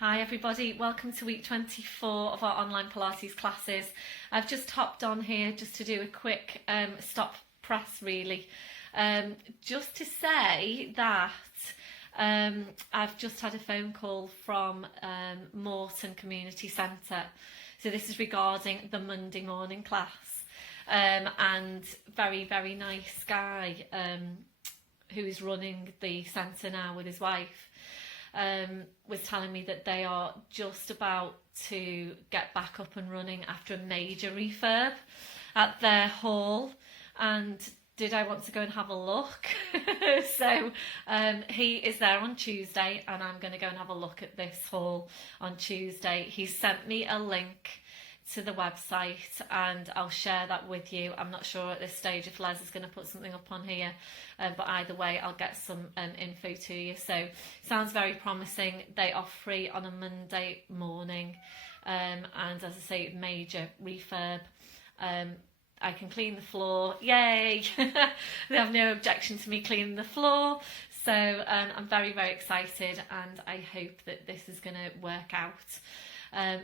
Hi everybody, welcome to week 24 of our online Pilates classes. I've just hopped on here just to do a quick stop press really. Just to say that I've just had a phone call from Morton Community Centre. So this is regarding the Monday morning class. And very nice guy who is running the centre now with his wife. Was telling me that they are just about to get back up and running after a major refurb at their hall, and did I want to go and have a look? So he is there on Tuesday and I'm going to go and have a look at this hall on Tuesday. He's sent me a link to the website and I'll share that with you. I'm not sure at this stage if Les is going to put something up on here, but either way I'll get some info to you. So sounds very promising. They are free on a Monday morning, and as I say, major refurb. I can clean the floor, yay! They have no objection to me cleaning the floor, so I'm very excited and I hope that this is going to work out.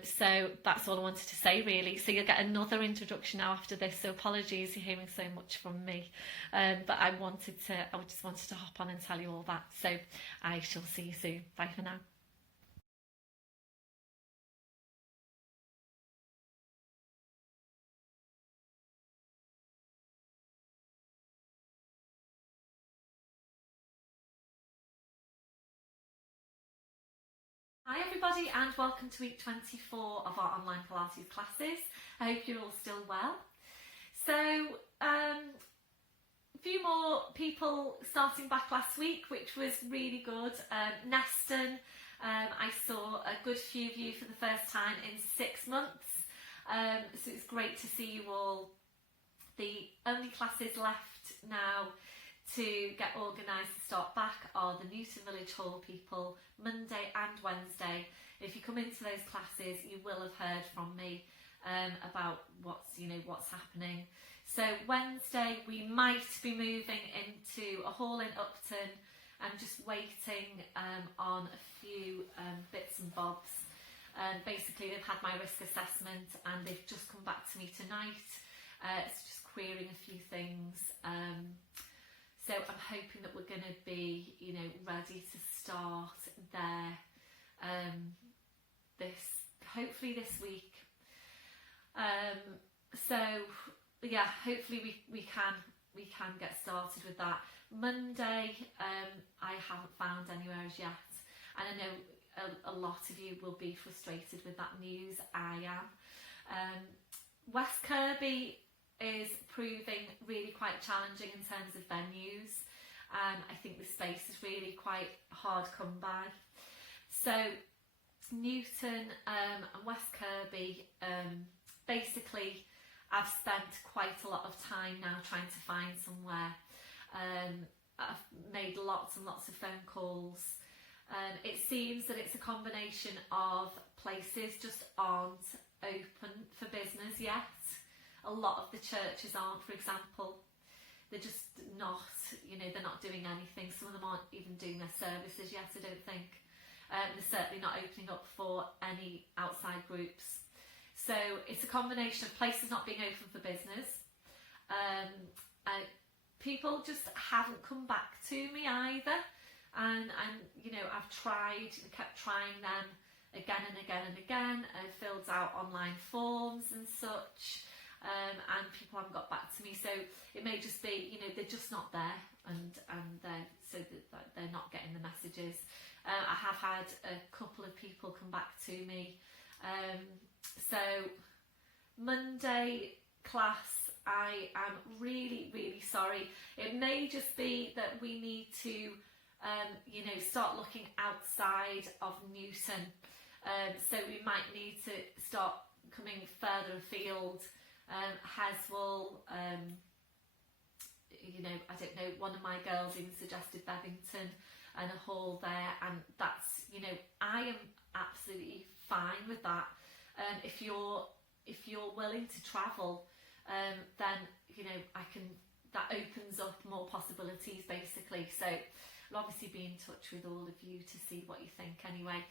So that's all I wanted to say really. So you'll get another introduction now after this, so apologies you're hearing so much from me, but I just wanted to hop on and tell you all that. So I shall see you soon. Bye for now. Hi everybody and welcome to week 24 of our online Pilates classes. I hope you're all still well. So a few more people starting back last week, which was really good. Neston, I saw a good few of you for the first time in 6 months. So it's great to see you all. The only classes left now to get organised to start back are the Newton Village Hall people, Monday and Wednesday. If you come into those classes, you will have heard from me about what's happening. So Wednesday we might be moving into a hall in Upton. I'm just waiting on a few bits and bobs. Basically they've had my risk assessment and they've just come back to me tonight. It's just querying a few things. So I'm hoping that we're going to be, ready to start there hopefully this week. So yeah, hopefully we can get started with that. Monday, I haven't found anywhere as yet, and I know a lot of you will be frustrated with that news. I am. West Kirby is proving really quite challenging in terms of venues. I think the space is really quite hard come by. So Newton and West Kirby, basically I've spent quite a lot of time now trying to find somewhere. I've made lots and lots of phone calls. It seems that it's a combination of places just aren't open for business yet. A lot of the churches aren't, for example. They're just not, they're not doing anything. Some of them aren't even doing their services yet, I don't think. They're certainly not opening up for any outside groups. So it's a combination of places not being open for business. People just haven't come back to me either. And I've kept trying them again and again and again. I've filled out online forms and such. And people haven't got back to me, so it may just be they're just not there, and they're not getting the messages. I have had a couple of people come back to me. So Monday class, I am really sorry. It may just be that we need to start looking outside of Newton. So we might need to start coming further afield. Haswell, I don't know, one of my girls even suggested Bevington and a hall there, and that's, I am absolutely fine with that. If you're willing to travel, then that opens up more possibilities basically. So I'll obviously be in touch with all of you to see what you think anyway.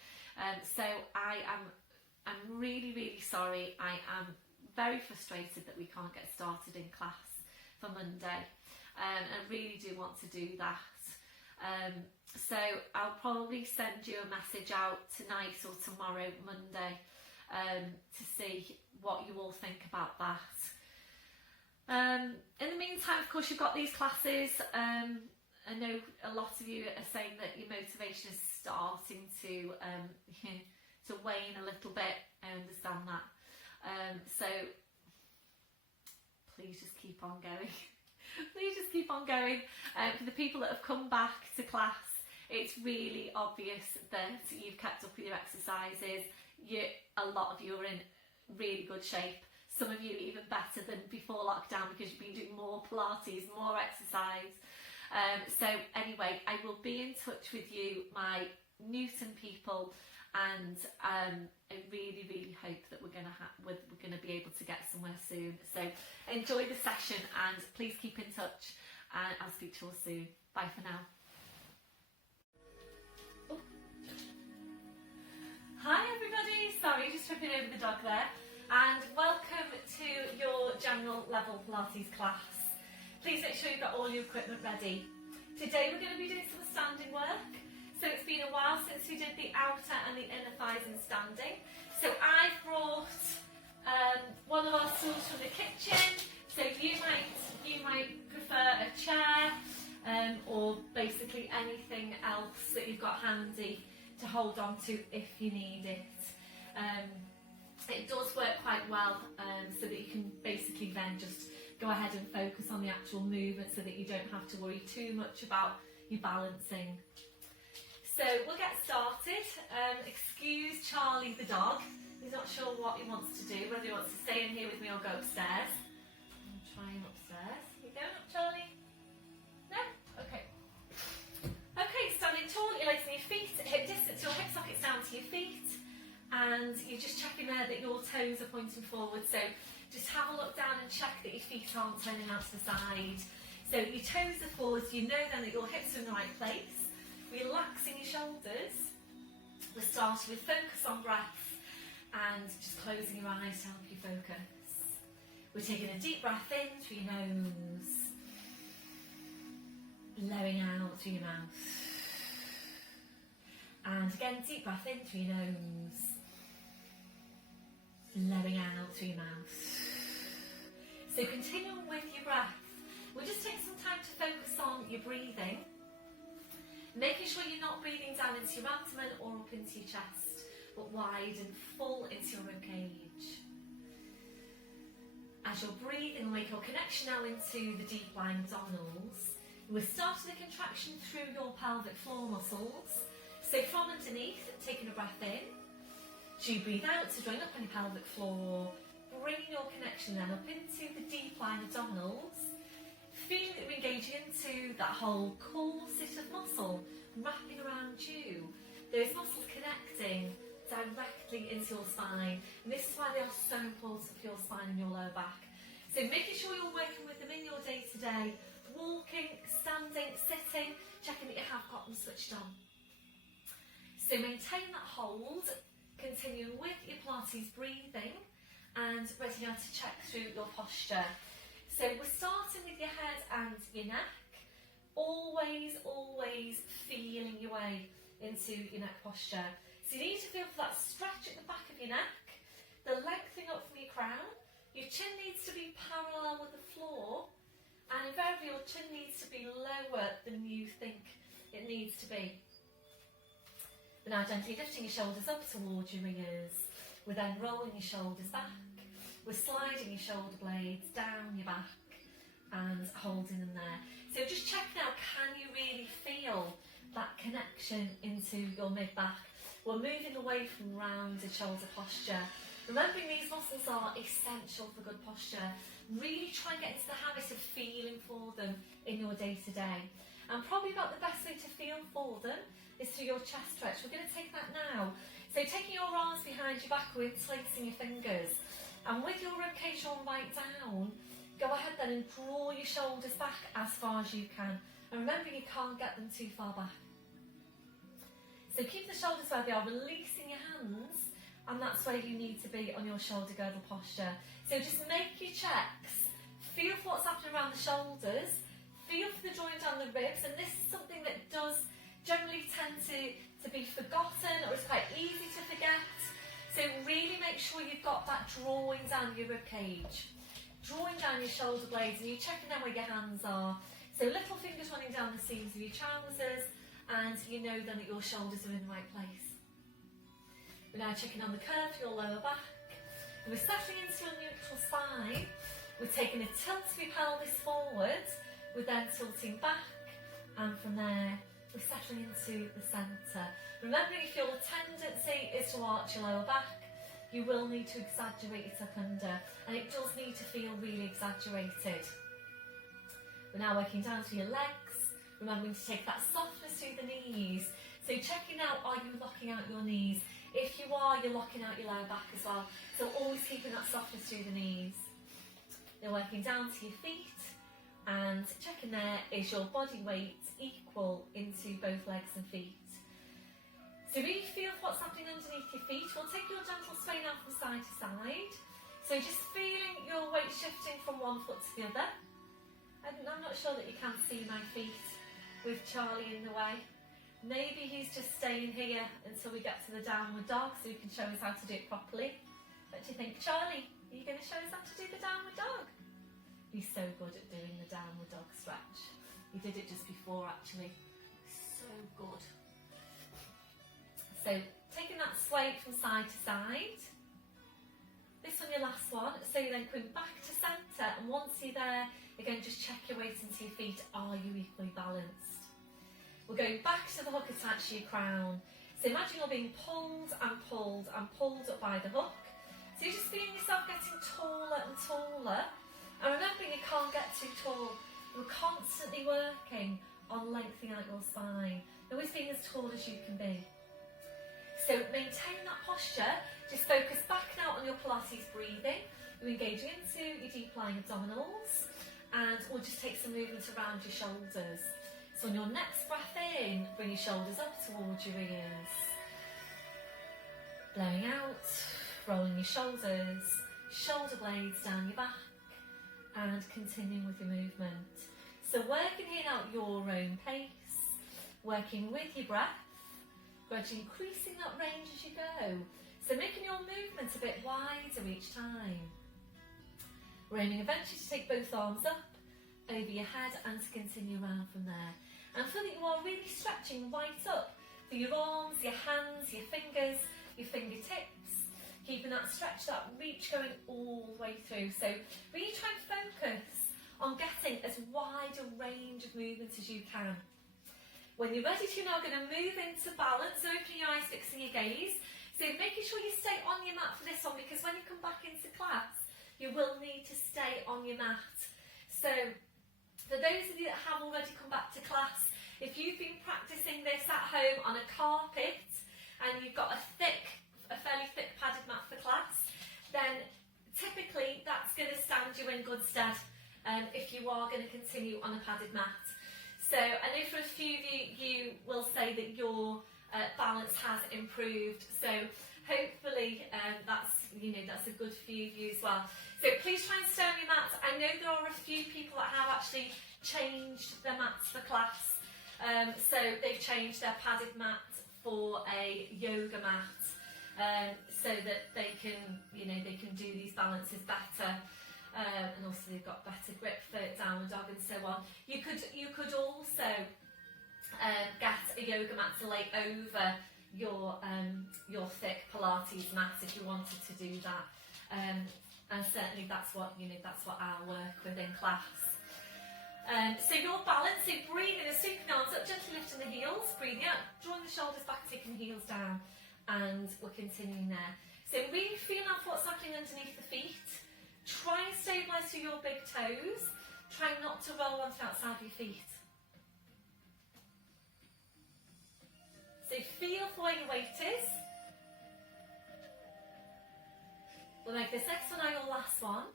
So I'm really, really sorry. I am very frustrated that we can't get started in class for Monday. I really do want to do that. So I'll probably send you a message out tonight or tomorrow, Monday, to see what you all think about that. In the meantime, of course, you've got these classes. I know a lot of you are saying that your motivation is starting to to wane a little bit. I understand that. So please just keep on going. Please just keep on going. For the people that have come back to class, it's really obvious that you've kept up with your exercises. A lot of you are in really good shape. Some of you even better than before lockdown because you've been doing more Pilates, more exercise. So anyway, I will be in touch with you, my Newton people, and I really, really hope that we're gonna be able to get somewhere soon. So enjoy the session and please keep in touch, and I'll speak to you all soon. Bye for now. Oh. Hi everybody, sorry, just tripping over the dog there. And welcome to your general level Pilates class. Please make sure you've got all your equipment ready. Today we're going to be doing some standing work. So it's been a while since we did the outer and the inner thighs in standing. So I've brought one of our stools from the kitchen. So you might prefer a chair or basically anything else that you've got handy to hold on to if you need it. It does work quite well, so that you can basically then just go ahead and focus on the actual movement so that you don't have to worry too much about your balancing. So we'll get started. Excuse Charlie the dog. He's not sure what he wants to do, whether he wants to stay in here with me or go upstairs. I'll try him upstairs. You going up, Charlie? No? Okay. Okay, standing tall, your legs and your feet, hip distance, your hip sockets down to your feet. And you're just checking there that your toes are pointing forward. So just have a look down and check that your feet aren't turning out to the side. So your toes are forward, so you know then that your hips are in the right place. Relaxing your shoulders. We're starting with focus on breath and just closing your eyes to help you focus. We're taking a deep breath in through your nose, blowing out through your mouth. And again, deep breath in through your nose, blowing out through your mouth. So continuing with your breath, we'll just take some time to focus on your breathing, making sure you're not breathing down into your abdomen or up into your chest, but wide and full into your ribcage. As you're breathing, make your connection now into the deep lying abdominals. We're starting the contraction through your pelvic floor muscles. So from underneath, taking a breath in, as you breathe out to join up on your pelvic floor, bringing your connection then up into the deep lying abdominals, feeling that we're engaging into that whole corset of muscle wrapping around you. Those muscles connecting directly into your spine, and this is why they are so important for your spine and your lower back. So making sure you're working with them in your day to day, walking, standing, sitting, checking that you have got them switched on. So maintain that hold, continuing with your Pilates breathing, and ready now to check through your posture. So we're starting with your head and your neck, always feeling your way into your neck posture. So you need to feel for that stretch at the back of your neck, the lengthening up from your crown. Your chin needs to be parallel with the floor, and invariably your chin needs to be lower than you think it needs to be. We're now gently lifting your shoulders up towards your ears. We're then rolling your shoulders back. We're sliding your shoulder blades down your back and holding them there. So just check now, can you really feel that connection into your mid-back? We're moving away from rounded shoulder posture. Remembering these muscles are essential for good posture. Really try and get into the habit of feeling for them in your day-to-day. And probably about the best way to feel for them is through your chest stretch. We're going to take that now. So taking your arms behind your back, we're interlacing your fingers. And with your ribcage on right down, go ahead then and draw your shoulders back as far as you can. And remember, you can't get them too far back. So keep the shoulders where they are, releasing your hands, and that's where you need to be on your shoulder girdle posture. So just make your checks, feel for what's happening around the shoulders, feel for the joint down the ribs, and this is something that does generally tend to be forgotten, or it's quite easy to forget. So really make sure you've got that drawing down your rib cage, drawing down your shoulder blades, and you're checking down where your hands are. So little fingers running down the seams of your trousers, and you know then that your shoulders are in the right place. We're now checking on the curve of your lower back. We're settling into your neutral spine. We're taking a tilt of your pelvis forward. We're then tilting back, and from there we're settling into the centre. Remember, if your tendency is to arch your lower back, you will need to exaggerate it up under, and it does need to feel really exaggerated. We're now working down to your legs, remembering to take that softness through the knees. So checking out, are you locking out your knees? If you are, you're locking out your lower back as well. So always keeping that softness through the knees. Then working down to your feet, and checking there, is your body weight equal into both legs and feet. So really feel for what's happening underneath your feet. We'll take your gentle sway now from side to side. So just feeling your weight shifting from one foot to the other. I'm not sure that you can see my feet with Charlie in the way. Maybe he's just staying here until we get to the downward dog so he can show us how to do it properly. What do you think, Charlie? Are you going to show us how to do the downward dog? He's so good at doing the downward dog stretch. He did it just before, actually. So good. So taking that sway from side to side. This one, your last one. So you're then coming back to centre, and once you're there, again, just check your weight into your feet. Are you equally balanced? We're going back to the hook attached to your crown. So imagine you're being pulled and pulled and pulled up by the hook. So you're just feeling yourself getting taller and taller. And remembering you can't get too tall. We're constantly working on lengthening out your spine. Always being as tall as you can be. So maintain that posture. Just focus back now on your Pilates breathing. You're engaging into your deep lying abdominals. And we'll just take some movement around your shoulders. So on your next breath in, bring your shoulders up towards your ears. Blowing out, rolling your shoulders, shoulder blades down your back, and continuing with your movement. So working here out your own pace, working with your breath, gradually increasing that range as you go. So making your movements a bit wider each time. We're aiming eventually to take both arms up, over your head, and to continue around from there. And feel that you are really stretching right up through your arms, your hands, your fingers, your fingertips, keeping that stretch, that reach going all the way through. So really try and focus on getting as wide a range of movements as you can. When you're ready to, you're now going to move into balance, so opening your eyes, fixing your gaze. So making sure you stay on your mat for this one, because when you come back into class, you will need to stay on your mat. So for those of you that have already come back to class, if you've been practicing this at home on a carpet and you've got a fairly thick padded mat for class, then typically that's going to stand you in good stead if you are going to continue on a padded mat. So I know for a few of you will say that your balance has improved. So hopefully that's a good few of you as well. So please try and stay on your mats. I know there are a few people that have actually changed their mats for class. So they've changed their padded mat for a yoga mat, so that they can do these balances better. And also they've got better grip for downward dog and so on. You could also get a yoga mat to lay over your thick Pilates mat if you wanted to do that. And certainly that's what I'll work with in class. So your balance, so breathing, the sweeping arms up, gently lifting the heels, breathing out, drawing the shoulders back, taking the heels down, and we're continuing there. So really feel out what's happening underneath the feet. Try and stabilise through your big toes. Try not to roll onto the outside of your feet. So feel for where your weight is. We'll make this next one our last one.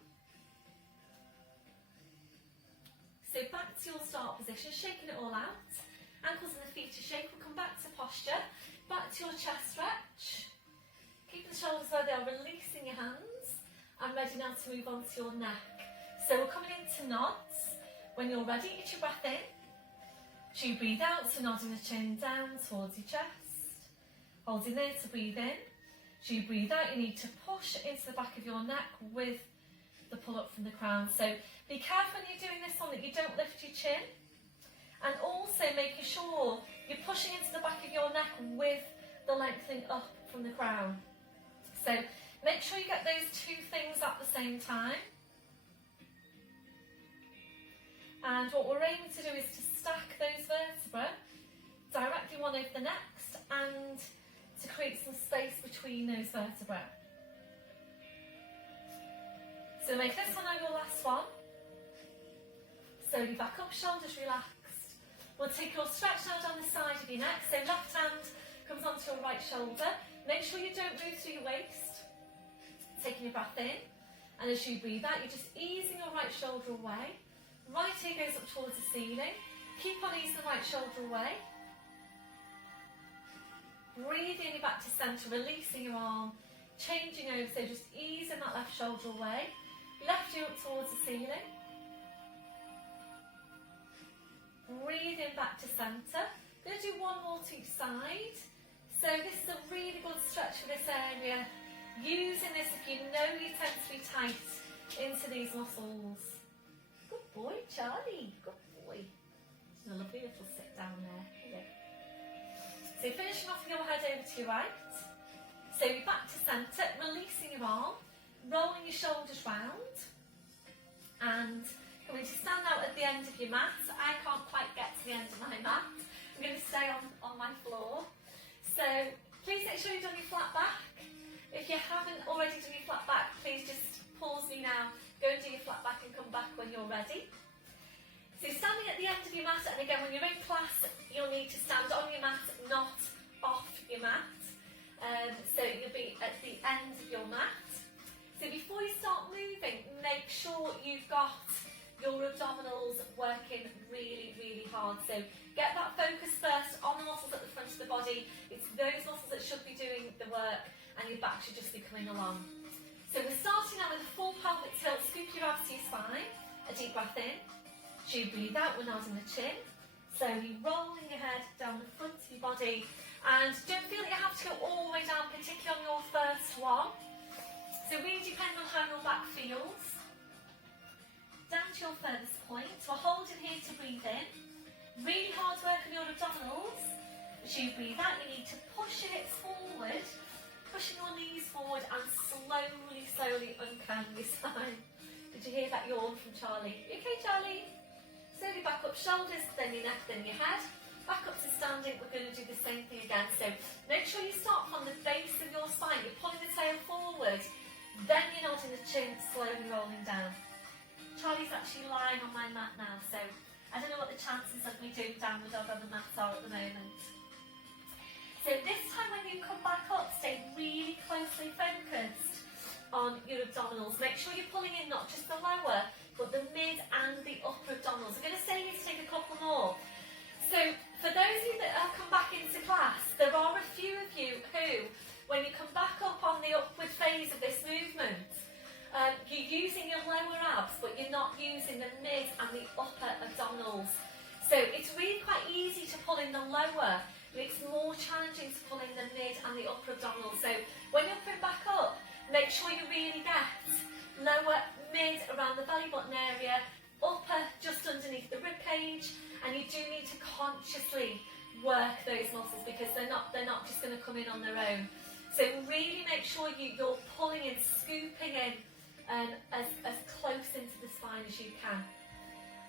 So back to to your start position, shaking it all out. Ankles and the feet are shake. We'll come back to posture, back to your chest stretch. Keep the shoulders where they are, releasing your hands. I'm ready now to move on to your neck. So we're coming into nods. When you're ready, get your breath in. So you breathe out, so nodding the chin down towards your chest. Holding there to breathe in. So you breathe out, you need to push into the back of your neck with the pull up from the crown. So be careful when you're doing this one that you don't lift your chin. And also making sure you're pushing into the back of your neck with the lengthening up from the crown. So make sure you get those two things at the same time. And what we're aiming to do is to stack those vertebrae directly one over the next and to create some space between those vertebrae. So make this one your last one. Slowly back up, shoulders relaxed. We'll take your stretch now down the side of your neck. So left hand comes onto your right shoulder. Make sure you don't move through your waist. Taking your breath in. And as you breathe out, you're just easing your right shoulder away. Right ear goes up towards the ceiling. Keep on easing the right shoulder away. Breathing you back to centre, releasing your arm, changing over, so just easing that left shoulder away. Left ear up towards the ceiling. Breathing back to centre. Going to do one more to each side. So this is a really good stretch for this area. Using this if you know you tend to be tight into these muscles. Good boy, Charlie. Good boy. It's a lovely little sit down there. Here you go. So finishing off with your head over to your right. So you're back to centre, releasing your arm, rolling your shoulders round, and going to stand out at the end of your mat. I can't quite get to the end of my mat. I'm going to stay on my floor. So please make sure you've done your flat back. If you haven't already done your flat back, please just pause me now, go and do your flat back and come back when you're ready. So standing at the end of your mat, and again when you're in class you'll need to stand on your mat, not off your mat. So you'll be at the end of your mat. So before you start moving, make sure you've got your abdominals working really, really hard. So get that focus first on the muscles at the front of the body. It's those muscles that should be doing the work and your back should just be coming along. So we're starting now with a full pelvic tilt. Scoop your abs to your spine. A deep breath in. So you breathe out, we're nodding the chin. Slowly rolling your head down the front of your body. And don't feel that you have to go all the way down, particularly on your first one. So really depend on how your back feels. Down to your furthest point. We're holding here to breathe in. Really hard work on your abdominals. As you breathe out, you need to push your hips forward, pushing your knees forward and slowly uncurl your spine. Did you hear that yawn from Charlie? You okay, Charlie? Slowly back up, shoulders, then your neck, then your head. Back up to standing, we're going to do the same thing again. So make sure you start from the base of your spine. You're pulling the tail forward, then you're nodding the chin, slowly rolling down. Charlie's actually lying on my mat now, so I don't know what the chances of me doing downward dog on the mat are at the moment. So this time when you come back up, stay really closely focused on your abdominals. Make sure you're pulling in not just the lower, but the mid and the upper abdominals. I'm going to say you to take a couple more. So for those of you that have come back into class, there are a few of you who, when you come back up on the upward phase of this movement, you're using your lower abs, but you're not using the mid and the upper abdominals. So it's really quite easy to pull in the lower, but it's more challenging to pull in the mid and the upper abdominals. So when you're putting back up, make sure you really get lower, mid around the belly button area, upper just underneath the rib cage, and you do need to consciously work those muscles because they're not just going to come in on their own. So really make sure you're pulling in, scooping in as close into the spine as you can.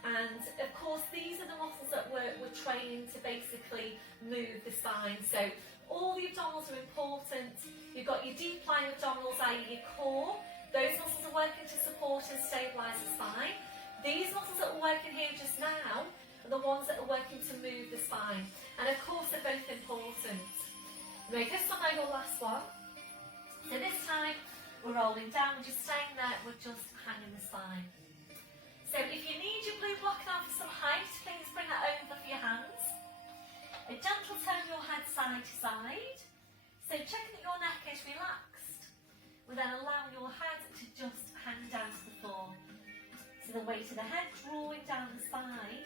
And of course these are the muscles that we're training to basically move the spine. So all the abdominals are important. You've got your deep lying abdominals, i.e. your core. Those muscles are working to support and stabilise the spine. These muscles that we're working here just now are the ones that are working to move the spine. And of course they're both important. Right, this one now your last one. So this time we're rolling down, we're just staying there, we're just hanging the spine. So if you need your blue block now for some height, please bring that over for your hands. A gentle turn your head side to side. So checking that your neck is relaxed. We'll then allow your head to just hang down to the floor. So the weight of the head drawing down the spine,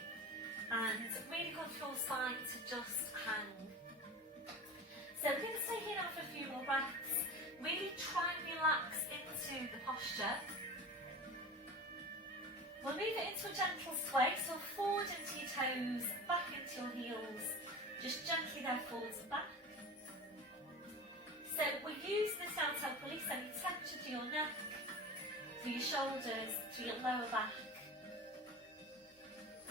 and really good for your spine to just hang. So we're going to stay here now for a few more breaths. Really try and relax into the posture. We'll move it into a gentle sway, so forward into your toes, back into your heels, just gently there forwards and back. So we're using this now to help release any tension to your neck, to your shoulders, to your lower back.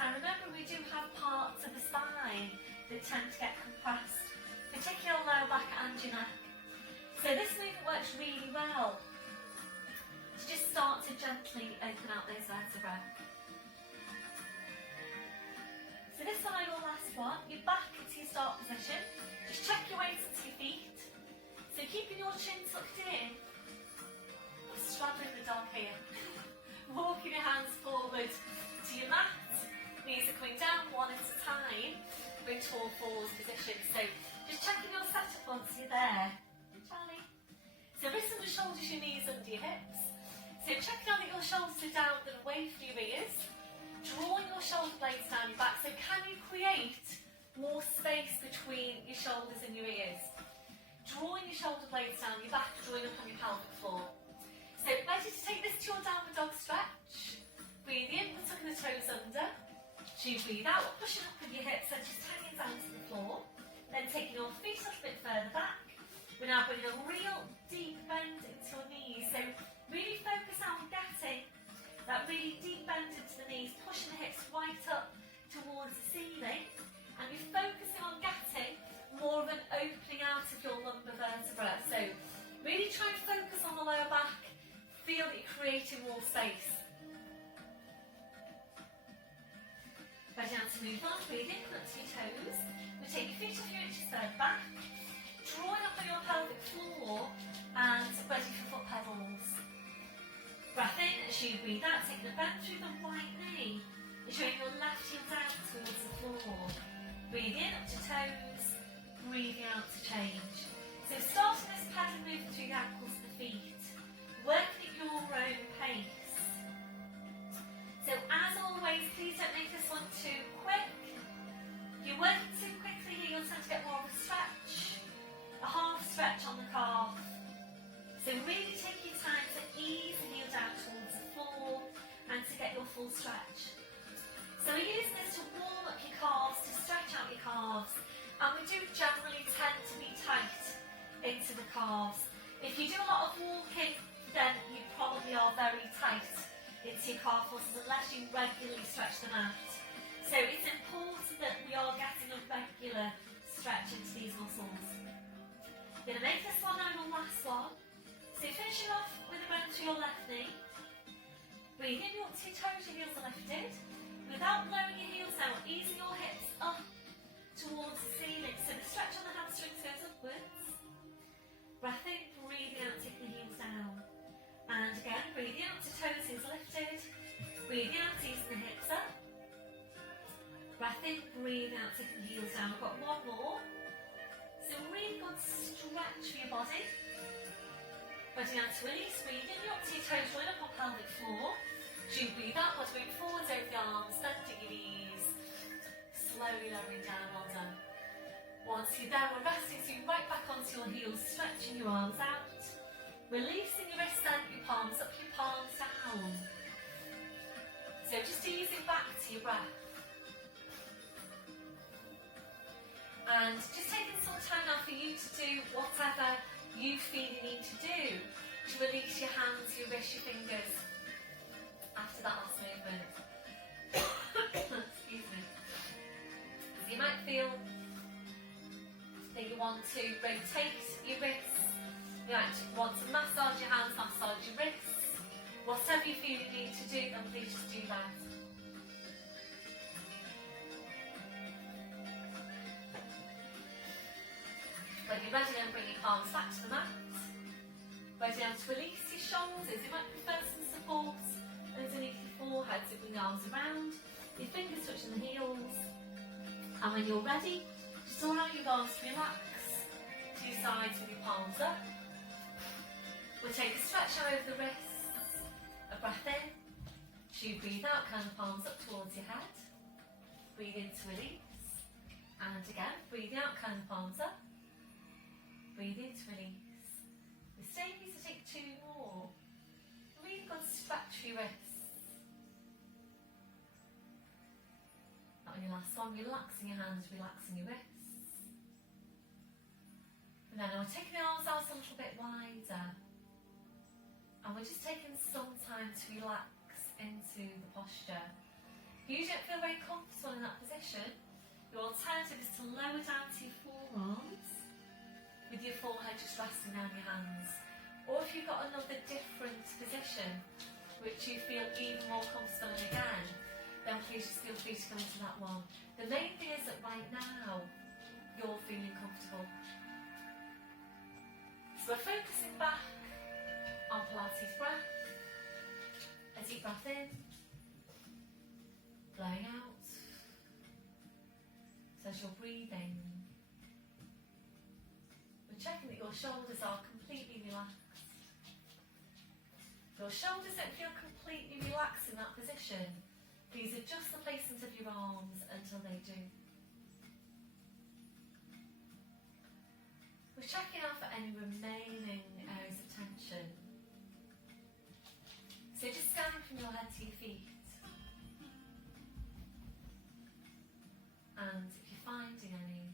And remember, we do have parts of the spine that tend to get compressed, particularly your lower back and your neck. So this movement works really well to just start to gently open out those vertebrae. So this one, your last one, you're back into your start position. Just check your weight into your feet. So keeping your chin tucked in, I'm straddling the dog here. Walking your hands forward to your mat, knees are coming down one at a time, going to all fours position. So just checking your setup once you're there. Charlie. So wrists under shoulders, your knees under your hips. So checking out that your shoulders are down and away from your ears. Drawing your shoulder blades down your back. So can you create more space between your shoulders and your ears? Drawing your shoulder blades down your back, drawing up on your pelvic floor. So ready to take this to your downward dog stretch. Breathe in, we're tucking the toes under. So you breathe out, pushing up with your hips and just hanging down to the floor. Then taking your feet a little bit further back. We're now bringing a real deep bend into your knees. So really focus on getting that really deep bend into the knees, pushing the hips right up towards the ceiling. And you're focusing on getting more of an opening out of your lumbar vertebra. So really try and focus on the lower back. Feel that you're creating more space. Ready now to move on. Breathe in, come up to your toes. We take your feet off your inches further back. Drawing up on your pelvic floor and ready for foot pedals. Breath in as you breathe out, taking a bend through the right knee. Ensuring your left heel down towards the floor. Breathe in up to toes. Breathing out to change. So starting this pedal movement through the ankles and the feet. Working at your own pace. So as always, please don't make this one too quick. If you're working too quickly here, you'll tend to get more of a stretch. A half stretch on the calf. So really take your time to ease the heel down towards the floor and to get your full stretch. So we're using this to warm up your calves, to stretch out your calves. And we do generally tend to be tight into the calves. If you do a lot of walking, then you probably are very tight into your calf muscles unless you regularly stretch them out. So it's important that we are getting a regular stretch into these muscles. We're going to make this one now your last one. So finishing off with a bend to your left knee. Breathe in, your two toes, your heels are lifted. Without blowing your heels out, easing your hips up towards the ceiling. So the stretch on the hamstrings goes upwards. Breath in, breathing out, taking the heels down. And again, breathing out to toes, heels lifted. Breathing out, easing the hips up. Breath in, breathing out, taking the heels down. We've got one more. So really good stretch for your body. Ready now to release, breathe in, up to your toes, rolling up on pelvic floor. As you breathe out, let's move forwards over the arms, bending your knees. Slowly lowering down, well done. Once you're there, we're resting, so you're right back onto your heels, stretching your arms out. Releasing your wrists and your palms up, your palms down. So just easing back to your breath. And just taking some time now for you to do whatever you feel you need to do to release your hands, your wrists, your fingers after that last movement. Excuse me. So you might feel that you want to rotate your wrists, you might want to massage your hands, massage your wrists. Whatever you feel you need to do, then please just do that. When you're ready, then bring your palms back to the mat. Ready now to release your shoulders. You might prefer some support underneath your forehead, so bring the arms around, your fingers touching the heels, and when you're ready, just allow your arms to relax to your sides with your palms up. We'll take a stretch out over the wrists, a breath in, as you breathe out, kind of palms up towards your head, breathe in to release, and again, breathe out, kind of palms up, breathe in to release. We're staying here to take 2 more. Really good stretch for your wrists. On your last one, relaxing your hands, relaxing your wrists. And then we're taking the arms out a little bit wider. And we're just taking some time to relax into the posture. If you don't feel very comfortable in that position, your alternative is to lower down to your forearms with your forehead just resting down your hands. Or if you've got another different position which you feel even more comfortable in again, then please just feel free to go into that one. The main thing is that right now you're feeling comfortable. So we're focusing back on Pilates breath. A deep breath in, blowing out. So as you're breathing, we're checking that your shoulders are completely relaxed. Your shoulders don't feel completely relaxed in that position. Please adjust the placement of your arms until they do. We're checking out for any remaining areas of tension. So just scan from your head to your feet. And if you're finding any,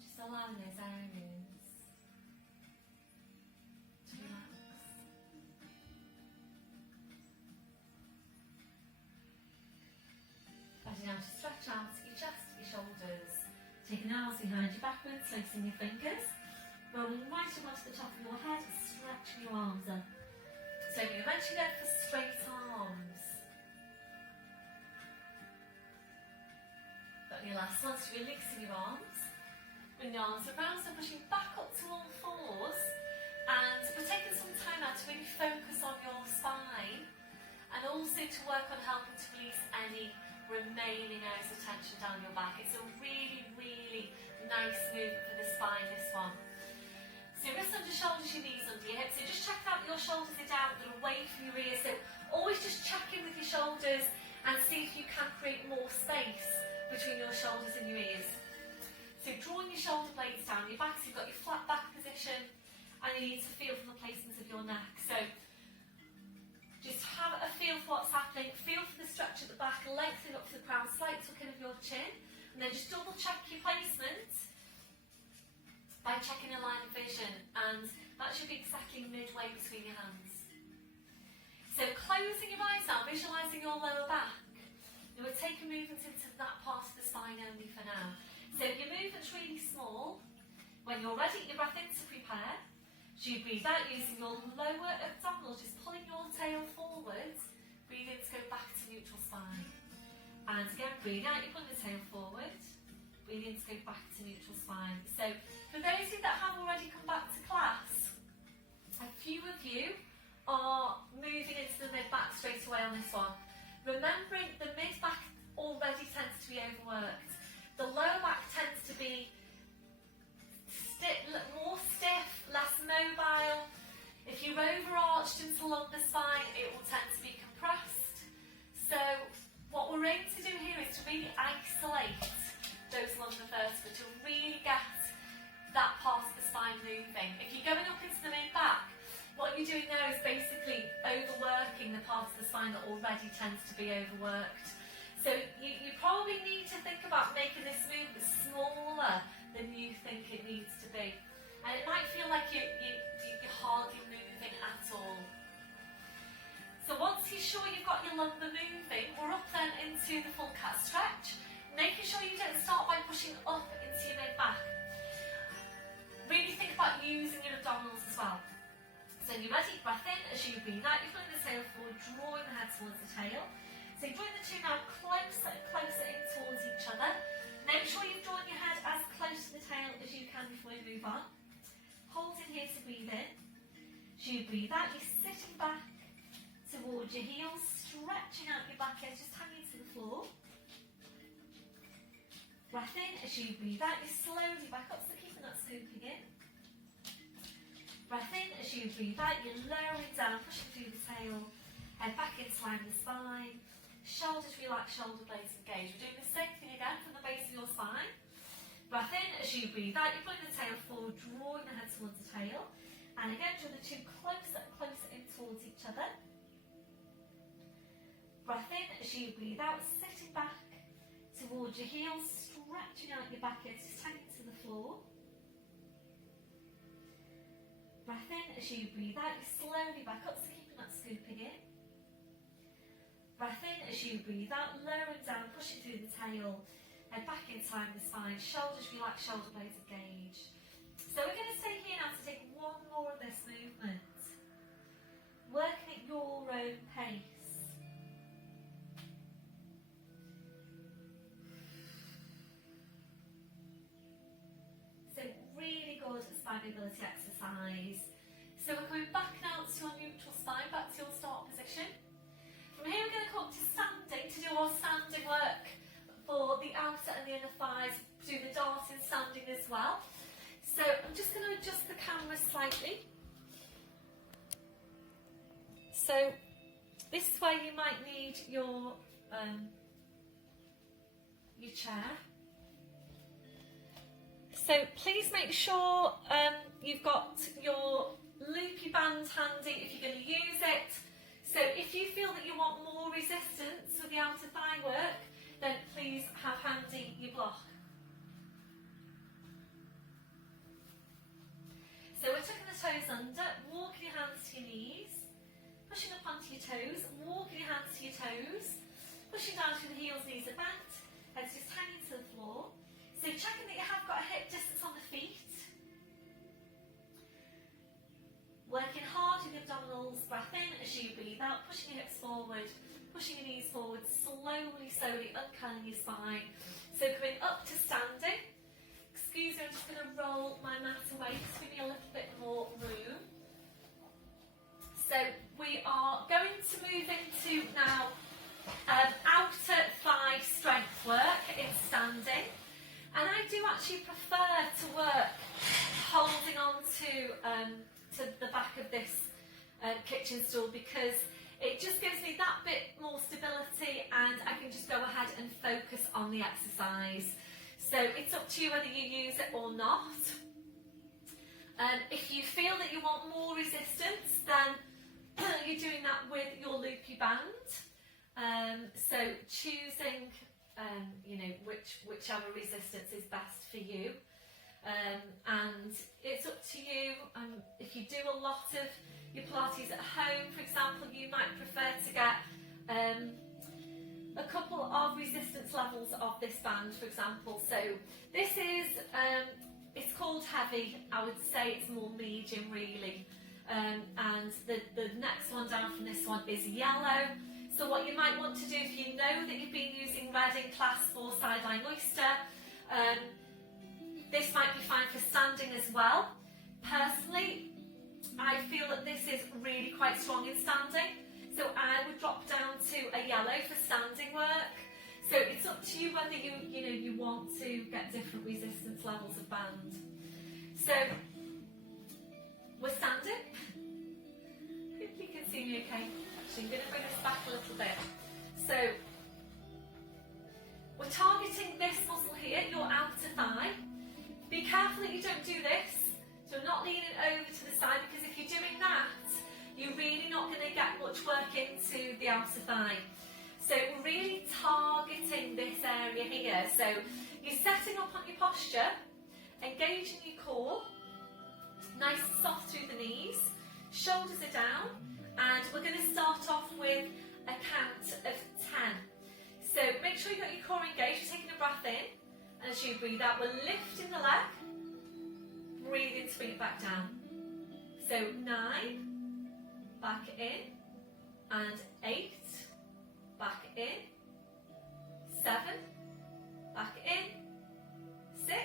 just allowing those areas to relax. As you now to stretch out your chest, your shoulders, taking the arms behind you backwards, placing your fingers, rolling right up onto the top of your head, stretching your arms up. So you're eventually there for straight arms. But your last one, so releasing your arms. Bring the arms around, so pushing back up to all fours. And we're taking some time now to really focus on your spine and also to work on helping to release any remaining areas of tension down your back. It's a really, really nice movement for the spine, this one. So wrists under shoulders, your knees under your hips. So just check out that your shoulders are down, they're away from your ears. So always just check in with your shoulders and see if you can create more space between your shoulders and your ears. So drawing your shoulder blades down your back, so you've got your flat back position, and you need to feel for the placement of your neck. So just have a feel for what's happening, feel for the stretch at the back, lengthening up to the crown, slight tuck in of your chin, and then just double check your placement by checking a line of vision, and that should be exactly midway between your hands. So closing your eyes now, visualising your lower back. Now we're taking movements into that part of the spine only for now. So your movement's really small. When you're ready, your breath in to prepare. So you breathe out using your lower abdominal, just pulling your tail forward. Breathe in to go back to neutral spine. And again, breathe out, you're pulling the tail forward. Breathe in to go back to neutral spine. So for those of you that have already come back to class, a few of you are moving into the mid-back straight away on this one. Remembering the mid-back already tends to be overworked. The lower back tends to be more stiff, less mobile. If you're overarched into the lumbar spine, it will tend to be compressed. So what we're aiming to do here is to really isolate those lumbar vertebrae, to really get that part of the spine moving. If you're going up into the mid-back, what you're doing now is basically overworking the part of the spine that already tends to be overworked. So you probably need to think about making this movement smaller than you think it needs to be. And it might feel like you're hardly moving at all. So once you're sure you've got your lumbar moving, we're up then into the full cat stretch. Making sure you don't start by pushing up into your mid-back. Really think about using your abdominals as well. So you're ready, breath in, as you breathe out, you're pulling the tail forward, drawing the head towards the tail. So drawing the two now closer and closer in towards each other. Make sure you've drawn your head as close to the tail as you can before you move on. Hold in here to breathe in. As you breathe out, you're sitting back towards your heels, stretching out your back edge, just hanging to the floor. Breath in. As you breathe out, you slowly back up, so keeping that scooping in. Breath in. As you breathe out, you're lowering down, pushing through the tail. Head back in, sliding the spine. Shoulders relax, shoulder blades engage. We're doing the same thing again from the base of your spine. Breath in. As you breathe out, you're pulling the tail forward, drawing the head towards the tail. And again, draw the two closer and closer in towards each other. Breath in. As you breathe out, sitting back towards your heels, stretching out your back edge, just hanging to the floor. Breath in. As you breathe out, you slowly back up, so keeping that scooping in. Breath in. As you breathe out, lowering down, pushing through the tail. Head back inside the spine, shoulders relax, shoulder blades engage. So we're going to stay here now to take one more of this movement. Working at your own pace. So really good spine mobility exercise. So we're coming back now to your neutral spine, back to your start position. From here we're going to come up to standing to do our standing work for the outer and the inner thighs, do the darting standing as well. So I'm just going to adjust the camera slightly. So this is where you might need your chair. So please make sure you've got your loopy band handy if you're going to use it. So if you feel that you want more resistance with the outer thigh work, then please have handy your block. So we're tucking the toes under, walking your hands to your knees, pushing up onto your toes, walking your hands to your toes, pushing down through the heels, knees are bent, head's just hanging to the floor. So checking that you have got a hip distance on the feet. Working hard with your abdominals, breath in as you breathe out, pushing your hips forward, pushing your knees forward, slowly, slowly uncurling your spine. So coming up to standing. Excuse me, I'm just going to roll my mat away, just give me a little bit more room. So we are going to move into now outer thigh strength work in standing. And I do actually prefer to work holding on to the back of this kitchen stool, because it just gives me that bit more stability and I can just go ahead and focus on the exercise. So it's up to you whether you use it or not. If you feel that you want more resistance, then you're doing that with your loopy band. So choosing, whichever resistance is best for you. And it's up to you. If you do a lot of your Pilates at home, for example, you might prefer to get a couple of resistance levels of this band, for example. So this is, it's called heavy. I would say it's more medium, really. And the next one down from this one is yellow. So what you might want to do, if you know that you've been using red in class for sideline oyster, this might be fine for standing as well. Personally, I feel that this is really quite strong in standing, so I would drop down to a yellow for standing work. So it's up to you whether you want to get different resistance levels of band. So we're standing. Hopefully you can see me okay. Actually, I'm going to bring us back a little bit. So we're targeting this muscle here, your outer thigh. Be careful that you don't do this. So not leaning over to the side, because if you're doing that, you're really not going to get much work into the outer thigh. So we're really targeting this area here. So you're setting up on your posture, engaging your core, nice and soft through the knees, shoulders are down, and we're going to start off with a count of 10. So make sure you've got your core engaged, you're taking a breath in, and as you breathe out, we're lifting the leg, breathe in, swing it back down. So 9, back in, and 8, back in, 7, back in, 6,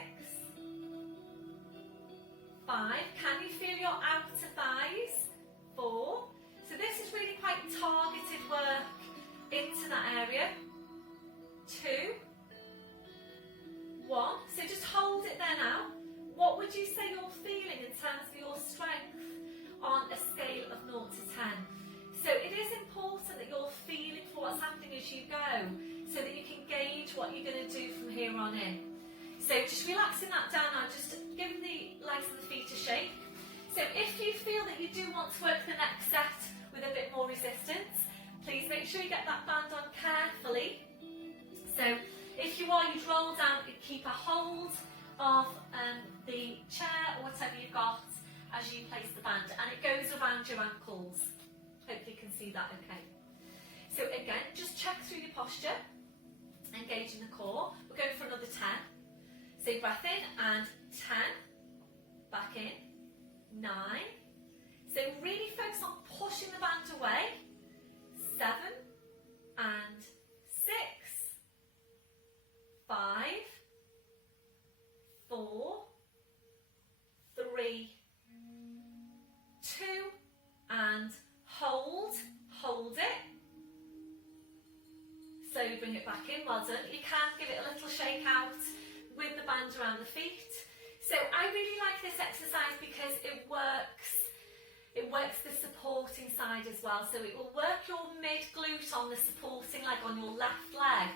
5. Can you feel your outer thighs? 4. So this is really quite targeted you're going to do from here on in. So just relaxing that down now, just giving the legs and the feet a shake. So if you feel that you do want to work the next set with a bit more resistance, please make sure you get that band on carefully. So if you are, you'd roll down and keep a hold of the chair or whatever you've got as you place the band, and it goes around your ankles. Hopefully you can see that okay. So again, just check through your posture, engaging the core. We're going for another 10. So breath in and 10, back in, 9. So really focus on pushing the band away. 7 and 6, 5, 4, 3, 2, and hold it. So you bring it back in, well done. You can give it a little shake out with the band around the feet. So I really like this exercise because it works the supporting side as well. So it will work your mid glute on the supporting leg, on your left leg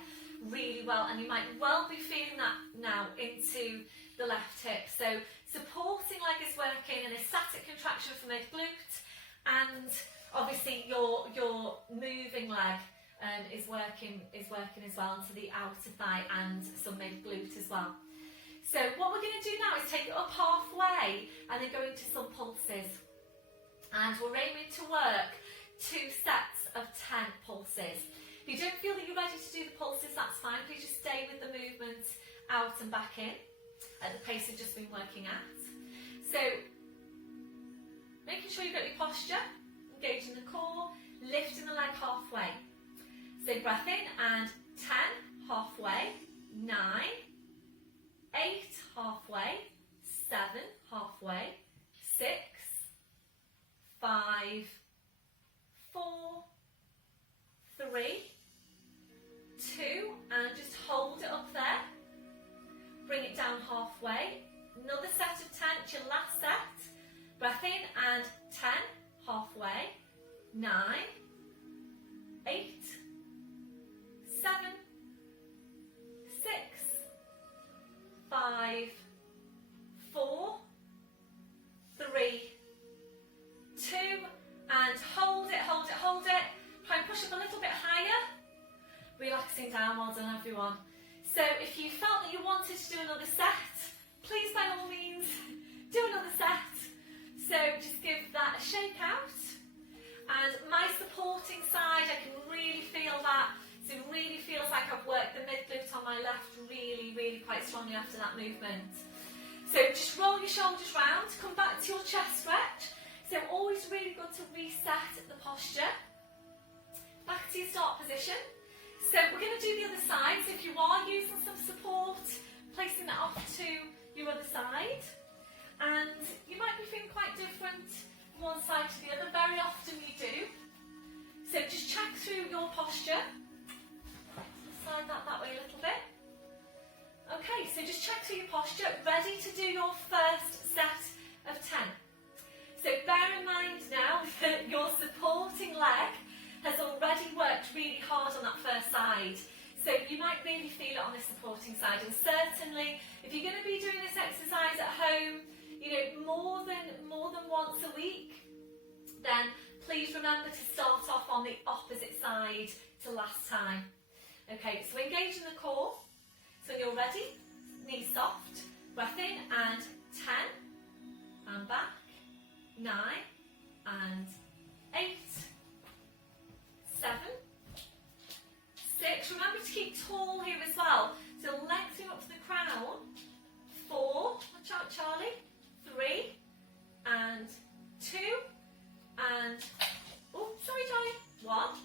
really well, and you might well be feeling that now into the left hip. So supporting leg is working, and a static contraction for mid glute, and obviously your moving leg is working as well into the outer thigh and some mid glute as well. So what we're going to do now is take it up halfway and then go into some pulses, and we're aiming to work 2 sets of 10 pulses. If you don't feel that you're ready to do the pulses, that's fine. Please just stay with the movement out and back in at the pace you've just been working at. So making sure you've got your posture, engaging the core, lifting the leg halfway. So breath in and 10, halfway, 9, 8, halfway, 7, halfway, 6, 5, 4, 3, 2, and just hold it up there. Bring it down halfway. Another set of 10, it's your last set. Breath in and 10, halfway, 9, 8, 7, 6, 5, 4, 3, 2, and hold it. Try and push up a little bit higher. Relaxing down, well done everyone. So if you felt that you wanted to do another set, please by all means do another set. So just give that a shake out. And my supporting side, I can really feel that. So it really feels like I've worked the mid glute on my left really quite strongly after that movement. So just roll your shoulders round, come back to your chest stretch. So always really good to reset the posture. Back to your start position. So we're going to do the other side. So if you are using some support, placing that off to your other side. And you might be feeling quite different from one side to the other. Very often you do. So just check through your posture. Slide that way a little bit. Okay, so just check through your posture. Ready to do your first set of 10. So bear in mind now that your supporting leg has already worked really hard on that first side. So you might really feel it on the supporting side, and certainly if you're going to be doing this exercise at home, you know, more than once a week, then please remember to start off on the opposite side to last time. Okay, so engage in the core. So when you're ready, knees soft, breath in and 10, and back, 9, and 8, 7, 6. Remember to keep tall here as well. So lengthening up to the crown. 4. Watch out, Charlie. 3, and 2, and oh, sorry, Charlie. 1.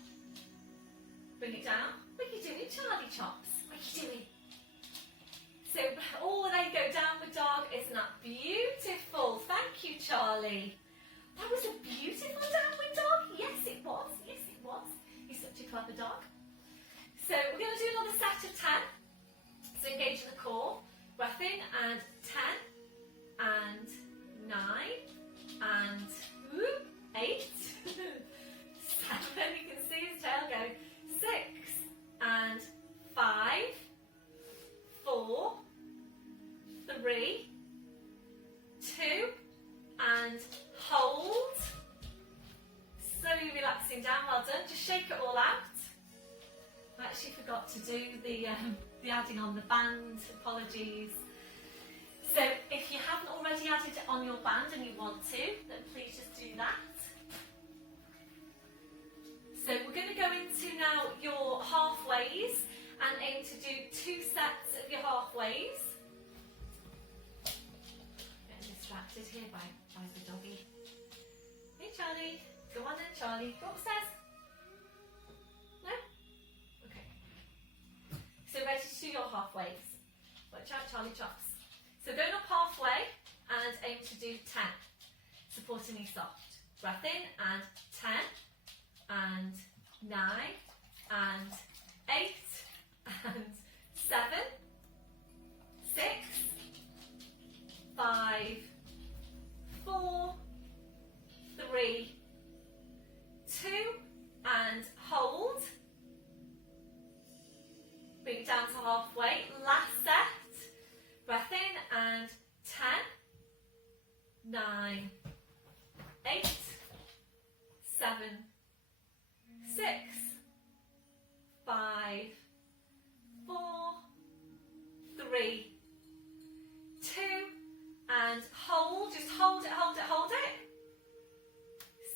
Bring it down. What are you doing, Charlie Chops? What are you doing? So, oh, there you go. Downward dog. Isn't that beautiful? Thank you, Charlie. That was a beautiful downward dog. Yes, it was. Yes, it was. He's such a clever dog. So we're going to do another set of 10. So engage in the core. Breath in and 10, and 9, and 8, 7. You can see his tail go. 6, and 5, and hold. Slowly relaxing down, well done. Just shake it all out. I actually forgot to do the adding on the band, apologies. So if you haven't already added it on your band and you want to, then please just do that. So we're going to go into now your halfways and aim to do 2 sets of your halfways. Getting distracted here by the doggy. Hey Charlie, go on then Charlie, go upstairs. No? Okay. So ready to do your halfways. Watch out Charlie chops. So going up halfway and aim to do 10. Supporting knee soft. Breath in and 10 and 9 and 8 and 7, 6, 5, 4, 3, 2 and hold. Bring it down to halfway. Last set. Breath in and 10, 9, 8, 7, 6, 5, 4, 3, 2 and hold. Just hold it, hold it, hold it.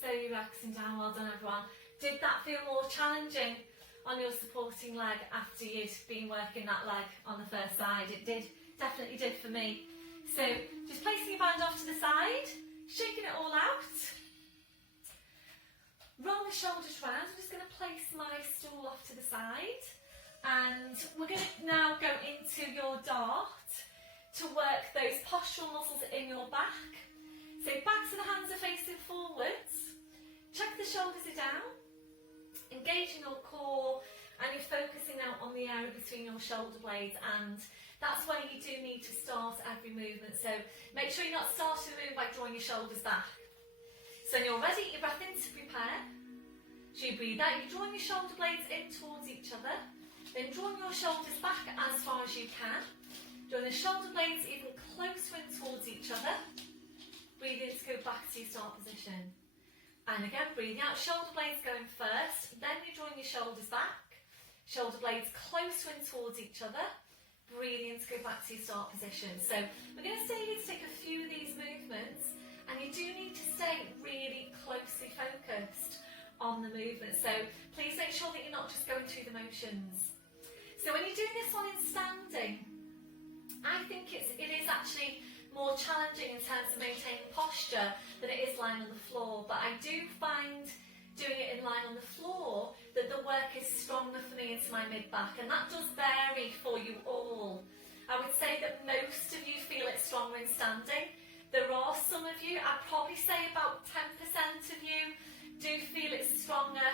Slowly relaxing down. Well done everyone. Did that feel more challenging on your supporting leg after you'd been working that leg on the first side? It did. Definitely did for me. So just placing your band off to the side, shaking it all out. Roll the shoulders round. I'm just going to place my stool off to the side, and we're going to now go into your dart to work those postural muscles in your back. So backs of the hands are facing forwards. Check the shoulders are down. Engaging your core, and you're focusing now on the area between your shoulder blades, and that's where you do need to start every movement. So make sure you're not starting the move by drawing your shoulders back. So when you're ready, your breath in to prepare. So you breathe out, you're drawing your shoulder blades in towards each other, then drawing your shoulders back as far as you can. Drawing the shoulder blades even closer in towards each other. Breathe in to go back to your start position. And again, breathing out, shoulder blades going first, then you're drawing your shoulders back. Shoulder blades closer in towards each other. Breathing in to go back to your start position. So we're going to stay here to take a few of these movements, and you do need to stay really closely focused on the movement. So please make sure that you're not just going through the motions. So when you're doing this one in standing, I think it is actually more challenging in terms of maintaining posture than it is lying on the floor, but I do find doing it in lying on the floor that the work is stronger for me into my mid-back, and that does vary for you all. I would say that most of you feel it stronger in standing. There are some of you, I'd probably say about 10% of you do feel it stronger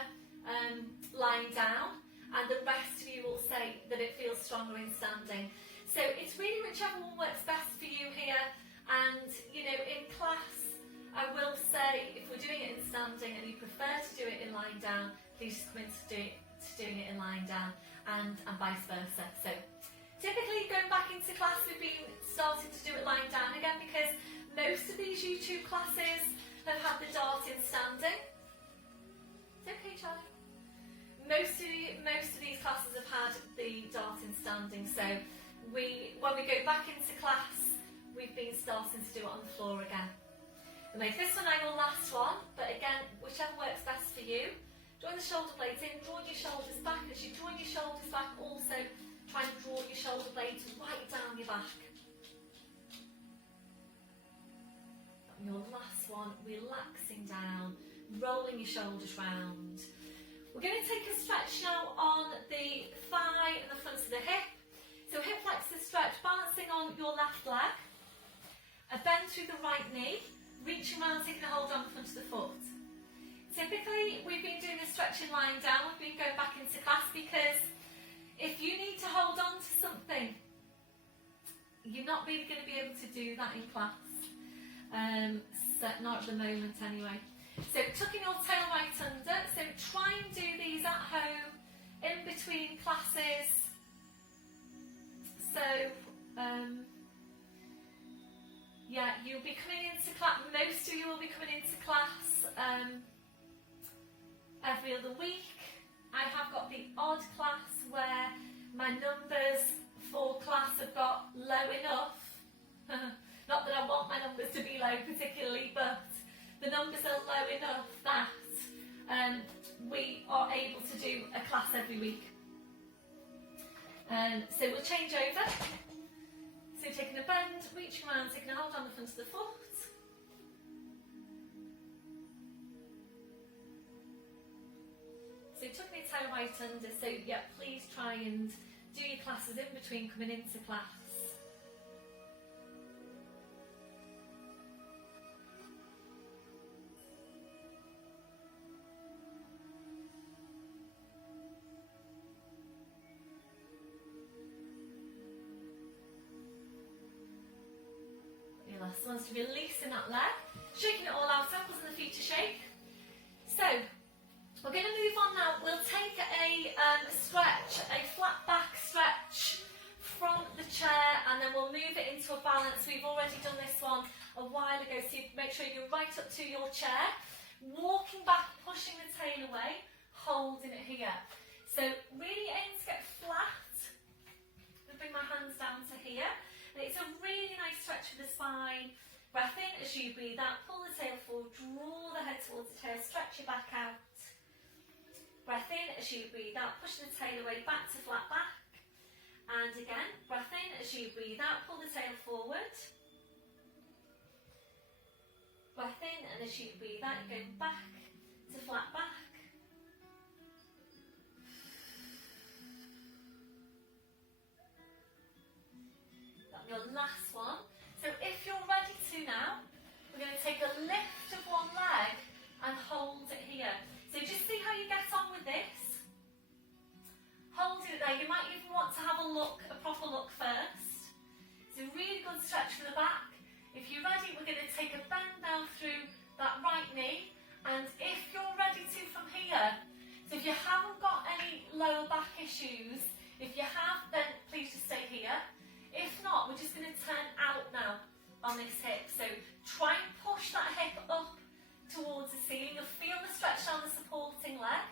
lying down, and the rest of you will say that it feels stronger in standing. So it's really whichever one works best for you here, and you know, in class I will say if we're doing it in standing and you prefer to do it in lying down, please just come into doing it in lying down, and vice versa. So typically going back into class, we've been starting to do it lying down again because most of these YouTube classes have had the dart in standing. It's okay, Charlie. Most of these classes have had the dart in standing, so when we go back into class, we've been starting to do it on the floor again. We'll make this one now your last one, but again, whichever works best for you. Drawing the shoulder blades in, drawing your shoulders back. As you're drawing your shoulders back, also try and draw your shoulder blades right down your back. And your last one, relaxing down, rolling your shoulders round. We're going to take a stretch now on the thigh and the front of the hip. So hip flexor stretch, balancing on your left leg. A bend through the right knee. Reaching around, taking a hold on the front of the foot. Typically, we've been doing this stretching lying down. We've been going back into class because if you need to hold on to something, you're not really going to be able to do that in class. So not at the moment anyway. So tucking your tail right under. So try and do these at home, in between classes. So Yeah, you'll be coming into class, most of you will be coming into class every other week. I have got the odd class where my numbers for class have got low enough. Not that I want my numbers to be low particularly, but the numbers are low enough that we are able to do a class every week. So we'll change over. So taking a bend, reaching around, taking a hold on the front of the foot. So tucking your toe right under, so yeah, please try and do your classes in between coming into class. Last one's to releasing that leg, shaking it all out, ankles and the feet to shake. So we're going to move on now. We'll take a stretch, a flat back stretch from the chair, and then we'll move it into a balance. We've already done this one a while ago, so you make sure you're right up to your chair, walking back, pushing the tail away, holding it here. So really aim to get flat. I'll bring my hands down to here. And it's a really nice stretch for the spine. Breath in as you breathe out, pull the tail forward, draw the head towards the tail, stretch your back out. Breath in as you breathe out, pushing the tail away, back to flat back. And again, breath in as you breathe out, pull the tail forward. Breath in, and as you breathe out, you're going back to flat back. Your last one. So if you're ready to now, we're going to take a lift of one leg and hold it here. So just see how you get on with this. Holding it there. You might even want to have a look, a proper look first. It's a really good stretch for the back. If you're ready, we're going to take a bend down through that right knee. And if you're ready to from here, so if you haven't got any lower back issues, if you have, then please just stay here. If not, we're just going to turn out now on this hip. So try and push that hip up towards the ceiling. You'll feel the stretch down the supporting leg.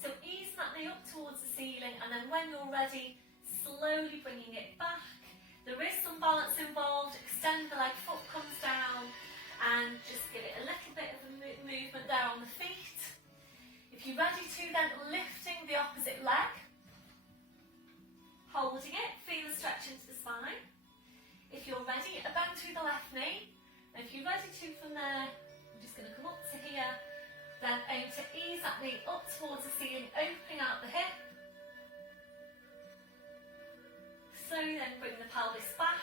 So ease that knee up towards the ceiling, and then when you're ready, slowly bringing it back. There is some balance involved. Extend the leg, foot comes down, and just give it a little bit of a movement there on the feet. If you're ready to, then lifting the opposite leg. Holding it, feel the stretch into the spine. If you're ready, a bend through the left knee. And if you're ready to from there, I'm just going to come up to here. Then aim to ease that knee up towards the ceiling, opening out the hip. Slowly then bring the pelvis back.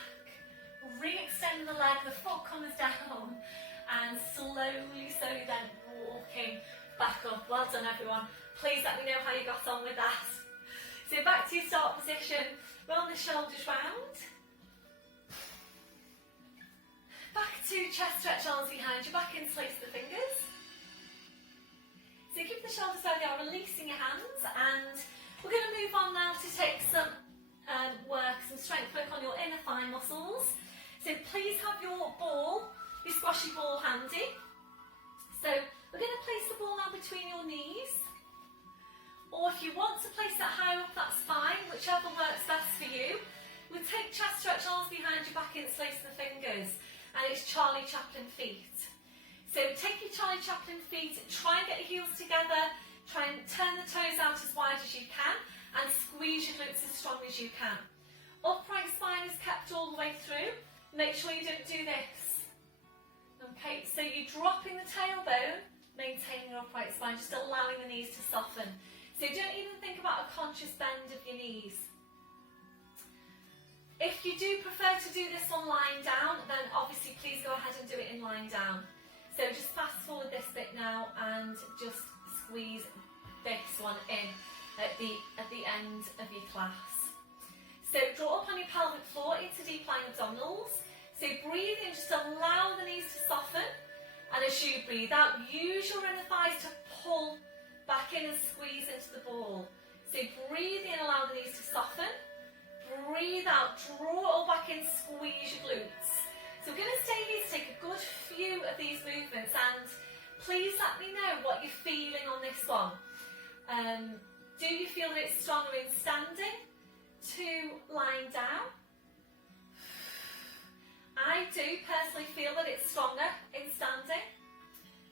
Re-extend the leg, the foot comes down. And slowly then walking back up. Well done everyone. Please let me know how you got on with that. So back to your start position, roll the shoulders round. Back to chest stretch, arms behind your back, interlace the fingers. So keep the shoulders where they are, releasing your hands, and we're going to move on now to take some some strength work on your inner thigh muscles. So please have your ball, your squashy ball handy. So we're going to place the ball now between your knees. Or if you want to place it higher up that spine, whichever works best for you, we'll take chest stretch, arms behind your back, interlace the fingers, and it's Charlie Chaplin feet. So take your Charlie Chaplin feet, try and get your heels together, try and turn the toes out as wide as you can, and squeeze your glutes as strong as you can. Upright spine is kept all the way through. Make sure you don't do this. Okay, so you're dropping the tailbone, maintaining your upright spine, just allowing the knees to soften. So don't even think about a conscious bend of your knees. If you do prefer to do this one lying down, then obviously please go ahead and do it in lying down. So just fast forward this bit now and just squeeze this one in at the end of your class. So draw up on your pelvic floor into deep lying abdominals. So breathe in, just allow the knees to soften. And as you breathe out, use your inner thighs to pull back in and squeeze into the ball. So breathe in, allow the knees to soften. Breathe out, draw it all back in, squeeze your glutes. So we're going to stay here to take a good few of these movements, and please let me know what you're feeling on this one. Do you feel that it's stronger in standing to lying down? I do personally feel that it's stronger in standing.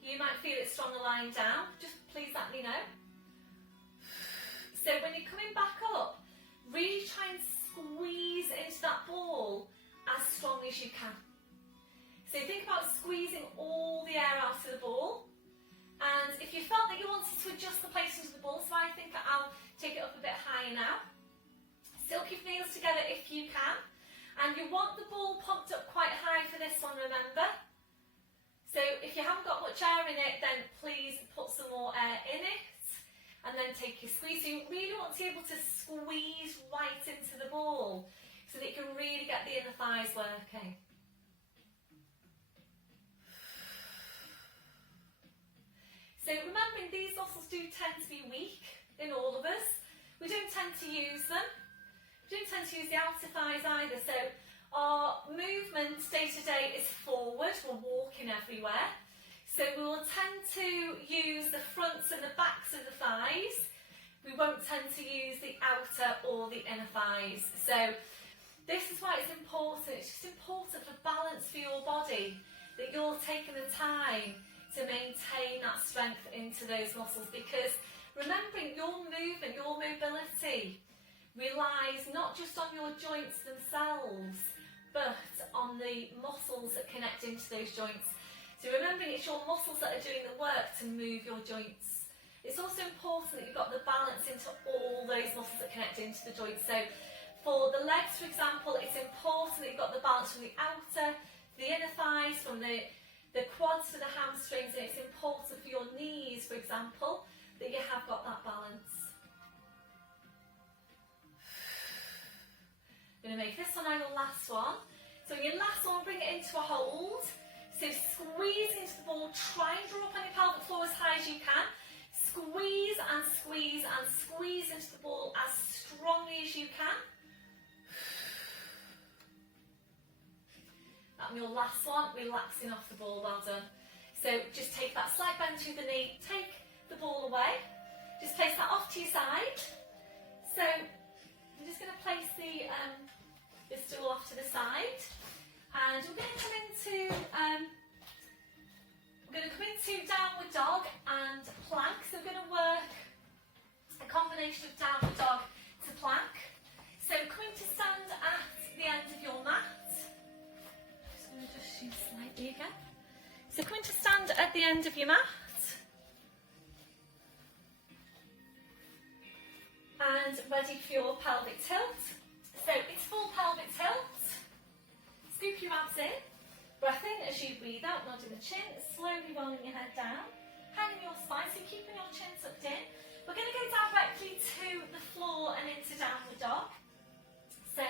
You might feel it's stronger lying down. Just please let me know. So when you're coming back up, really try and squeeze into that ball as strong as you can. So think about squeezing all the air out of the ball. And if you felt that you wanted to adjust the placement of the ball, so I think that I'll take it up a bit higher now. Still keep the heels together if you can. And you want the ball pumped up quite high for this one, remember? So if you haven't got much air in it, then please put some more air in it. And then take your squeeze. So you really want to be able to squeeze right into the ball so that you can really get the inner thighs working. So remembering these muscles do tend to be weak in all of us. We don't tend to use them. We don't tend to use the outer thighs either. So our movement day to day is forward. We're walking everywhere. So we will tend to use the fronts and the backs of the thighs. We won't tend to use the outer or the inner thighs. So this is why it's important. It's just important for balance for your body that you're taking the time to maintain that strength into those muscles, because remembering your movement, your mobility relies not just on your joints themselves, but on the muscles that connect into those joints. So remembering it's your muscles that are doing the work to move your joints. It's also important that you've got the balance into all those muscles that connect into the joints. So for the legs, for example, it's important that you've got the balance from the outer, the inner thighs, from the quads to the hamstrings, and it's important for your knees, for example, that you have got that balance. I'm going to make this one our last one. So your last one, bring it into a hold. So squeeze into the ball, try and draw up on your pelvic floor as high as you can. Squeeze and squeeze and squeeze into the ball as strongly as you can. And your last one, relaxing off the ball, well done. So just take that slight bend through the knee, take the ball away, just place that off to your side. So I'm just going to place the stool off to the side, and we're going to come into downward dog and plank. So we're going to work a combination of downward dog to plank. So coming to stand at the end of your mat. Just shoot slightly again. So coming to stand at the end of your mat, and ready for your pelvic tilt. So it's full pelvic tilt. Scoop your abs in. Breath in as you breathe out, nodding the chin, slowly rolling your head down, hanging your spine, so keeping your chin tucked in. We're going to go directly to the floor and into downward dog. So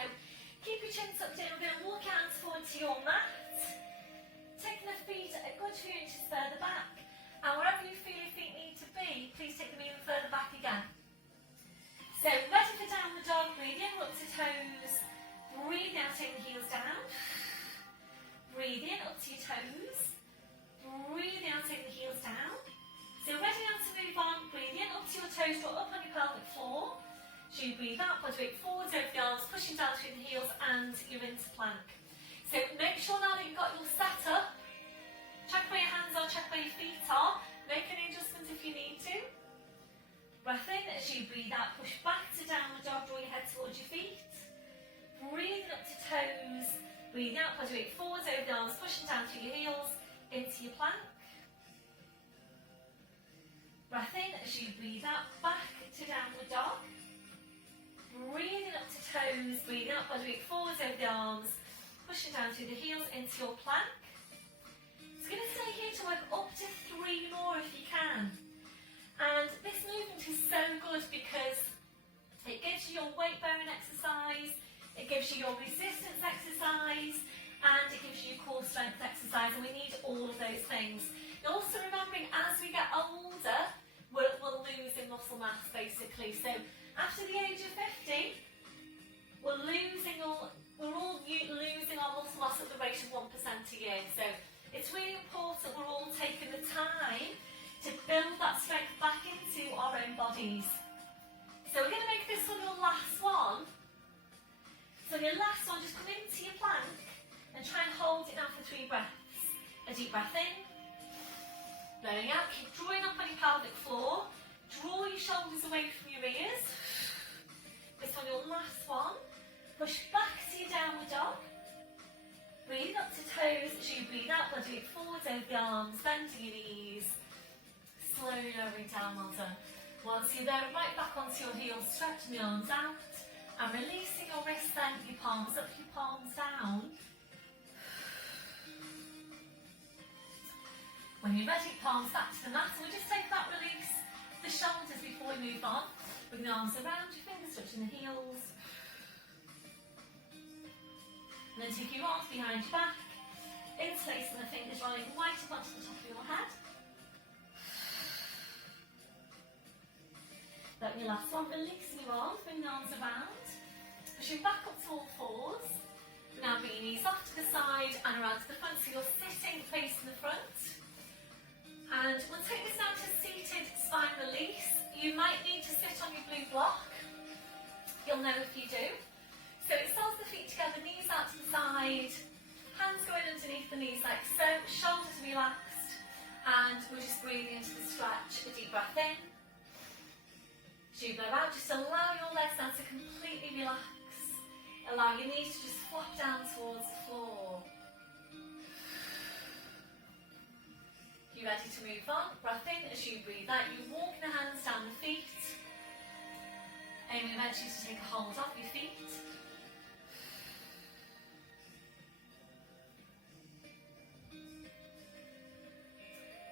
keep your chin tucked in. We're going to walk your hands forward to your mat, taking the feet a good few inches further back, and wherever you feel your feet need to be, please take them even further back again. So ready for downward dog, breathe in, up to toes, breathe out, take the heels down, breathe in, up to your toes, breathe out, take the heels down. So ready now to move on, breathe in, up to your toes, draw up on your pelvic floor. So you breathe out, body weight forwards over the arms, pushing down through the heels, and you're into plank. So make sure now that you've got your setup, check where your hands are, check where your feet are, make any adjustments if you need to. Breath in as you breathe out, push back to downward dog, draw your head towards your feet. Breathing up to toes, breathing out, body weight forwards over the arms, pushing down through your heels, into your plank. Breath in as you breathe out, back to downward dog. Breathing up to toes, breathing out, body weight forwards over the arms, pushing down through the heels into your plank. It's going to stay here to work up to 3 more if you can. And this movement is so good because it gives you your weight bearing exercise, it gives you your resistance exercise, and it gives you your core strength exercise, and we need all of those things. And also remembering as we get older, we're losing muscle mass basically. So after the age of 50, we're all losing our muscle mass at the rate of 1% knees. So we're going to make this one your last one. So your last one, just come into your plank and try and hold it now for 3 breaths. A deep breath in, blowing out, keep drawing up on your pelvic floor, draw your shoulders away from your ears. This one, your last one. Push back to your downward dog. Breathe up to toes as you breathe out, blowing it forwards over the arms, bending your knees. Slowly lowering down, well done. Once you're there, right back onto your heels, stretching the arms out and releasing your wrists then, your palms up, your palms down. When you're ready, palms back to the mat, and we'll just take that release, the shoulders before we move on. Bring the arms around, your fingers touching the heels. And then take your arms behind your back, interlacing the fingers, rolling right up onto the top of your head. Then your last one, releasing your arms, bring the arms around, pushing back up to all fours. Now bring your knees off to the side and around to the front, so you're sitting facing the front. And we'll take this now to seated spine release. You might need to sit on your blue block. You'll know if you do. So it starts the feet together, knees out to the side, hands going underneath the knees like so, shoulders relaxed, and we're just breathing into the stretch. A deep breath in. As you blow out, just allow your legs now to completely relax. Allow your knees to just flop down towards the floor. You ready to move on? Breath in as you breathe out. You walk the hands down the feet. Aiming eventually to take a hold of your feet.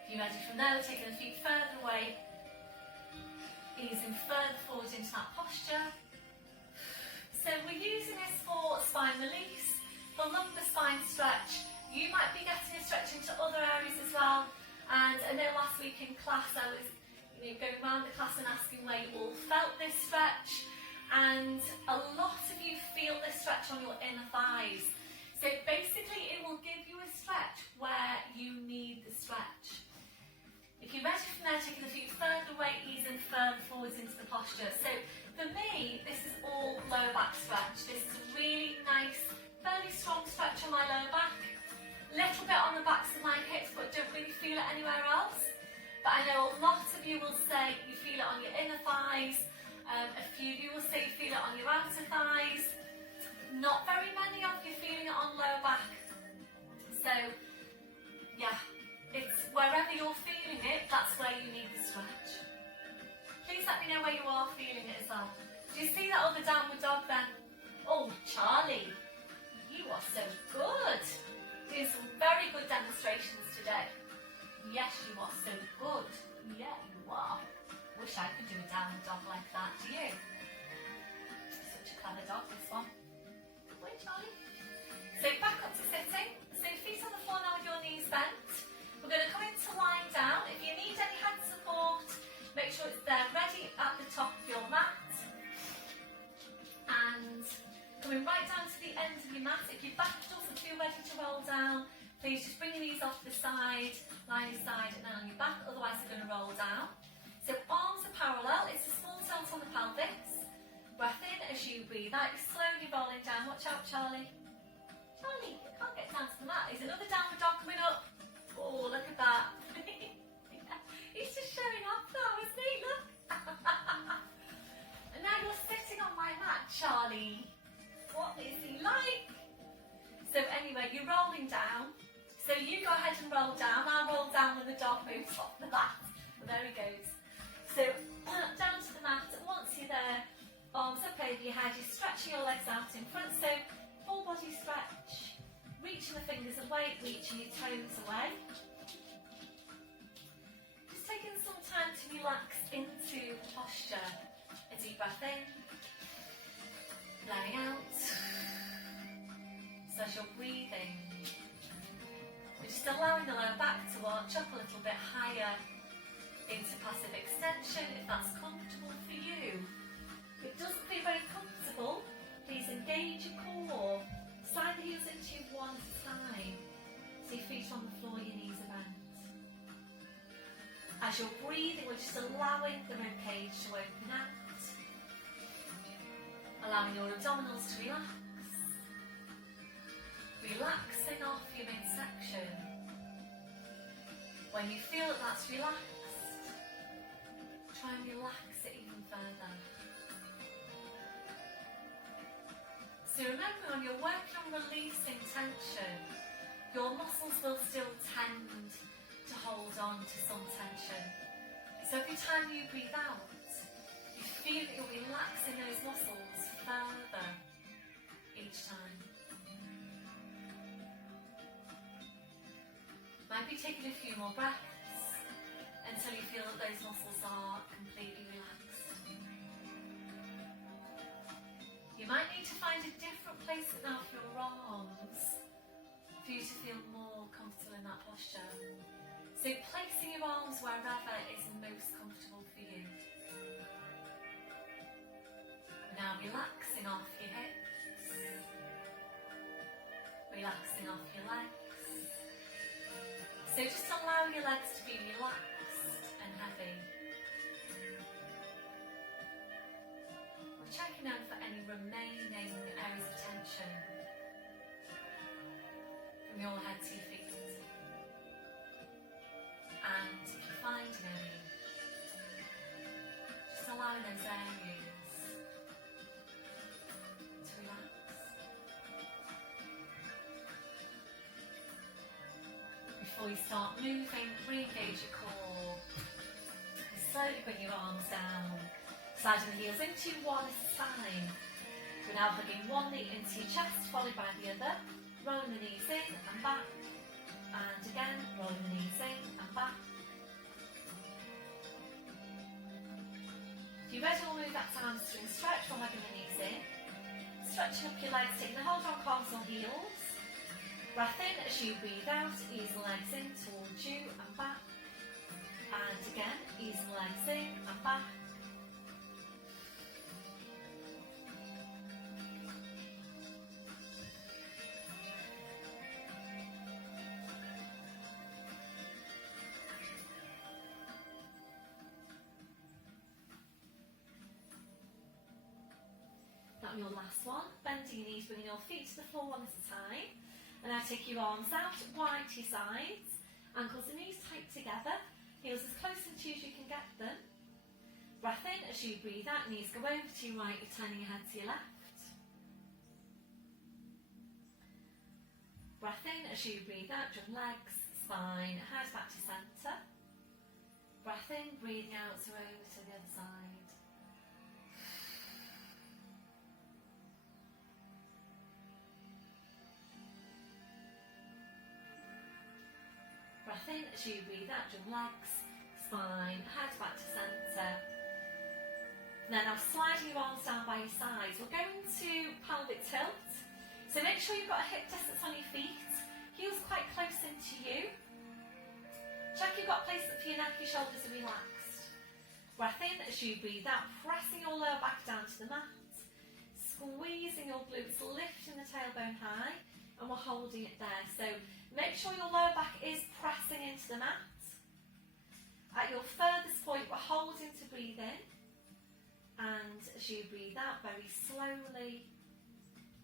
If you're ready from there, taking the feet further away. Easing further forward into that posture. So we're using this for spine release, for lumbar spine stretch. You might be getting a stretch into other areas as well. And I know last week in class I was going around the class and asking where you all felt this stretch. And a lot of you feel this stretch on your inner thighs. So basically it will give you a stretch where you need the stretch. If you're ready from there, taking the feet further away, easing further forwards into the posture. So for me, this is all lower back stretch. This is a really nice, fairly strong stretch on my lower back. Little bit on the backs of my hips, but don't really feel it anywhere else. But I know a lot of you will say you feel it on your inner thighs. A few of you will say you feel it on your outer thighs. Not very many of you feeling it on lower back. So, yeah. It's wherever you're feeling it, that's where you need the stretch. Please let me know where you are feeling it as well. Do you see that other downward dog then? Oh, Charlie, you are so good. Doing some very good demonstrations today. Yes, you are so good. Yeah, you are. Wish I could do a downward dog like that, do you? Such a clever dog, this one. Good way, Charlie. So back up to sitting. So feet on the floor now with your knees bent. We're going to come into lying down. If you need any head support, make sure it's there ready at the top of your mat. And coming right down to the end of your mat. If your back doesn't feel ready to roll down, please just bring your knees off to the side, lie your side and then on your back, otherwise they're going to roll down. So arms are parallel, it's a small tilt on the pelvis. Breath in as you breathe out, you're slowly rolling down. Watch out, Charlie. Charlie, you can't get down to the mat. There's another downward dog coming up. Oh, look at that. He's just showing off now, isn't he? Look. And now you're sitting on my mat, Charlie. What is he like? So anyway, you're rolling down. So you go ahead and roll down. I'll roll down when the dog moves off the mat. There he goes. So down to the mat. Once you're there, arms up over your head. You're stretching your legs out in front. So full body stretch. Reaching the fingers away, reaching your toes away. Just taking some time to relax into the posture. A deep breath in, blowing out. So as you're breathing, we're just allowing the lower back to arch up a little bit higher into passive extension if that's comfortable for you. If it doesn't feel very comfortable, please engage your core. Slide the heels into you one side. So your feet on the floor, your knees are bent. As you're breathing, we're just allowing the ribcage to open out, allowing your abdominals to relax, relaxing off your midsection. When you feel that that's relaxed, try and relax it even further. So remember, when you're working on releasing tension, your muscles will still tend to hold on to some tension. So every time you breathe out, you feel that you're relaxing those muscles further each time. Might be taking a few more breaths until you feel that those muscles are completely relaxed. You might need to find a different place now for your arms for you to feel more comfortable in that posture. So placing your arms wherever is most comfortable for you. Now relaxing off your hips, relaxing off your legs. So just allow your legs to be relaxed and heavy. We're checking out for any remaining areas of tension from your head to your feet. And if you're finding any, just allowing those areas to relax. Before you start moving, re-engage your core. Slowly bring your arms down, sliding the heels into one spine. We're now hugging one knee into your chest, followed by the other, rolling the knees in and back. And again, rolling the knees in and back. If you're ready, we'll move back to hamstring stretch while hugging the knees in. Stretching up your legs, taking a hold on calves or heels. Breath in as you breathe out, ease the legs in towards you and back. And again, ease the legs in and back. That'll be your last one. Bending your knees, bringing your feet to the floor one at a time. And now take your arms out, wide to your sides. Ankles and knees tight together. Heels as close into you as you can get them. Breath in as you breathe out. Knees go over to your right, you're turning your head to your left. Breath in as you breathe out. Jump legs, spine, head back to centre. Breath in, breathing out, so over to the other side. Breath in as you breathe out, jump legs, spine, head back to centre. Then now sliding your arms down by your sides. We're going to pelvic tilt. So make sure you've got a hip distance on your feet, heels quite close into you. Check you've got placement for your neck, your shoulders are relaxed. Breath in as you breathe out, pressing your lower back down to the mat. Squeezing your glutes, lifting the tailbone high, and we're holding it there. So make sure your lower back is pressing into the mat. At your furthest point, we're holding to breathe in. And as you breathe out, very slowly,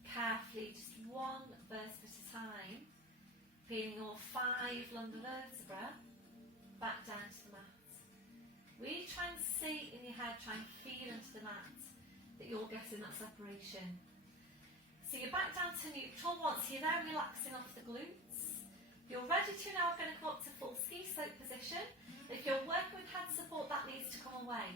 carefully, just one vertebra at a time, feeling your 5 lumbar vertebrae back down to the mat. Really try and see in your head, try and feel into the mat that you're getting that separation. So you're back down to neutral. Once you're there, relaxing off the glutes. If you're ready to now, we're going to come up to full ski slope position. If you're working with head support, that needs to come away.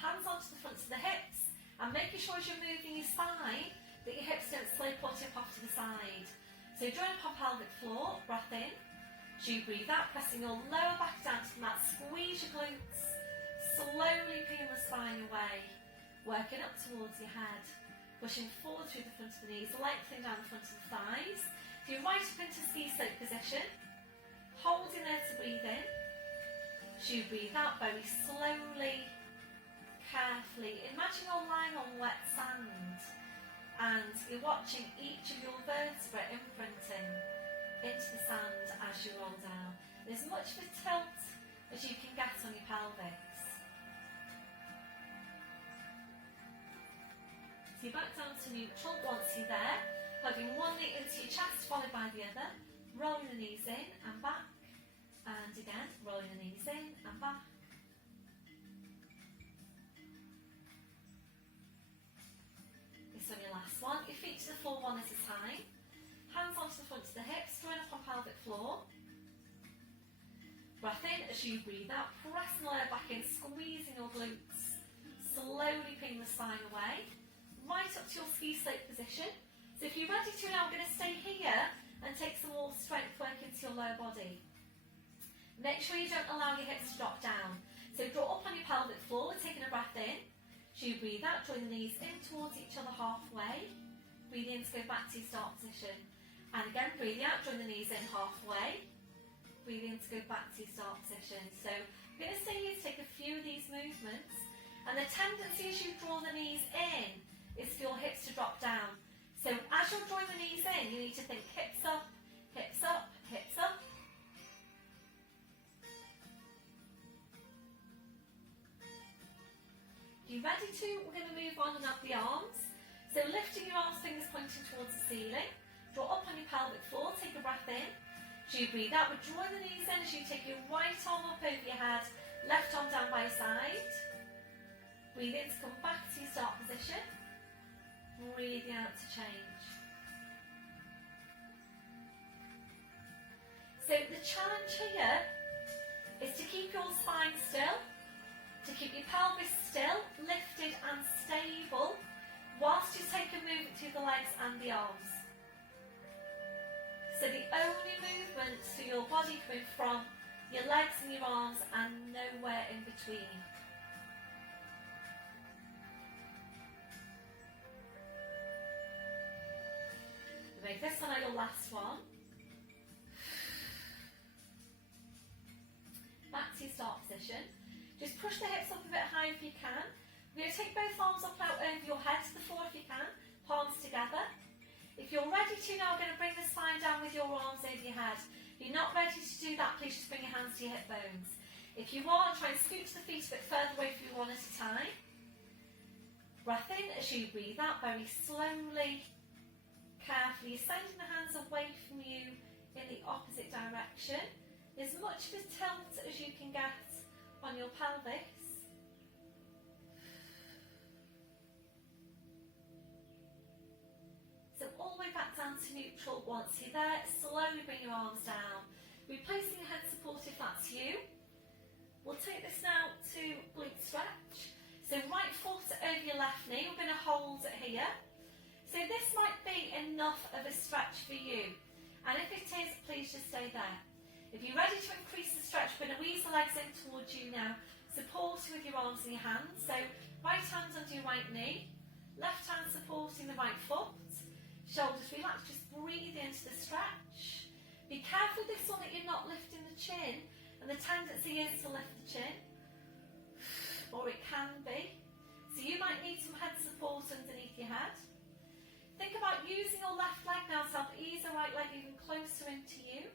Hands onto the fronts of the hips, and making sure as you're moving your spine that your hips don't slope or tip off to the side. So join up on pelvic floor, breath in. As you breathe out, pressing your lower back down to the mat, squeeze your glutes, slowly peel the spine away, working up towards your head. Pushing forward through the front of the knees, lengthening down the front of the thighs. If you're right up into ski slope position, holding there to breathe in. As you breathe out, very slowly, carefully. Imagine you're lying on wet sand and you're watching each of your vertebrae imprinting into the sand as you roll down. And as much of a tilt as you can get on to neutral once you're there. Hugging one knee into your chest, followed by the other. Rolling the knees in and back. And again, rolling the knees in and back. This one, your last one. Your feet to the floor one at a time. Hands onto the front of the hips, drawing up on pelvic floor. Breath in as you breathe out, pressing the lower back in, squeezing your glutes. Slowly pin the spine away, right up to your ski slope position. So if you're ready to now, we're going to stay here and take some more strength work into your lower body. Make sure you don't allow your hips to drop down. So draw up on your pelvic floor, taking a breath in. As you breathe out, drawing the knees in towards each other halfway. Breathe in to go back to your start position. And again, breathing out, drawing the knees in halfway. Breathe in to go back to your start position. So we're going to stay here to take a few of these movements. And the tendency as you draw the knees in is for your hips to drop down. So as you're drawing the knees in, you need to think hips up, hips up, hips up. If you're ready to, we're going to move on and up the arms. So lifting your arms, fingers pointing towards the ceiling. Draw up on your pelvic floor, take a breath in. As you breathe out, we're drawing the knees in as you take your right arm up over your head, left arm down by your side. Breathe in to come back to your start position. Breathing out to change. So the challenge here is to keep your spine still, to keep your pelvis still, lifted and stable, whilst you take a movement through the legs and the arms. So the only movement to your body coming from your legs and your arms and nowhere in between. Make this one your last one. Back to your start position. Just push the hips up a bit higher if you can. We're going to take both arms up and out over your head to the floor if you can. Palms together. If you're ready to now, we're going to bring the spine down with your arms over your head. If you're not ready to do that, please just bring your hands to your hip bones. If you are, try and scoot the feet a bit further away from you one at a time. Breath in as you breathe out very slowly, carefully, sending the hands away from you in the opposite direction. As much of a tilt as you can get on your pelvis. So all the way back down to neutral once you're there. Slowly bring your arms down. Replacing your head support if that's you. We'll take this now to glute stretch. So right foot over your left knee. We're going to hold it here. So this might be enough of a stretch for you. And if it is, please just stay there. If you're ready to increase the stretch, we're going to ease the legs in towards you now. Supporting with your arms and your hands. So right hand under your right knee. Left hand supporting the right foot. Shoulders relaxed, just breathe into the stretch. Be careful with this one that you're not lifting the chin. And the tendency is to lift the chin. Or it can be. So you might need some head support underneath your head. Think about using your left leg now to help ease the right leg even closer into you.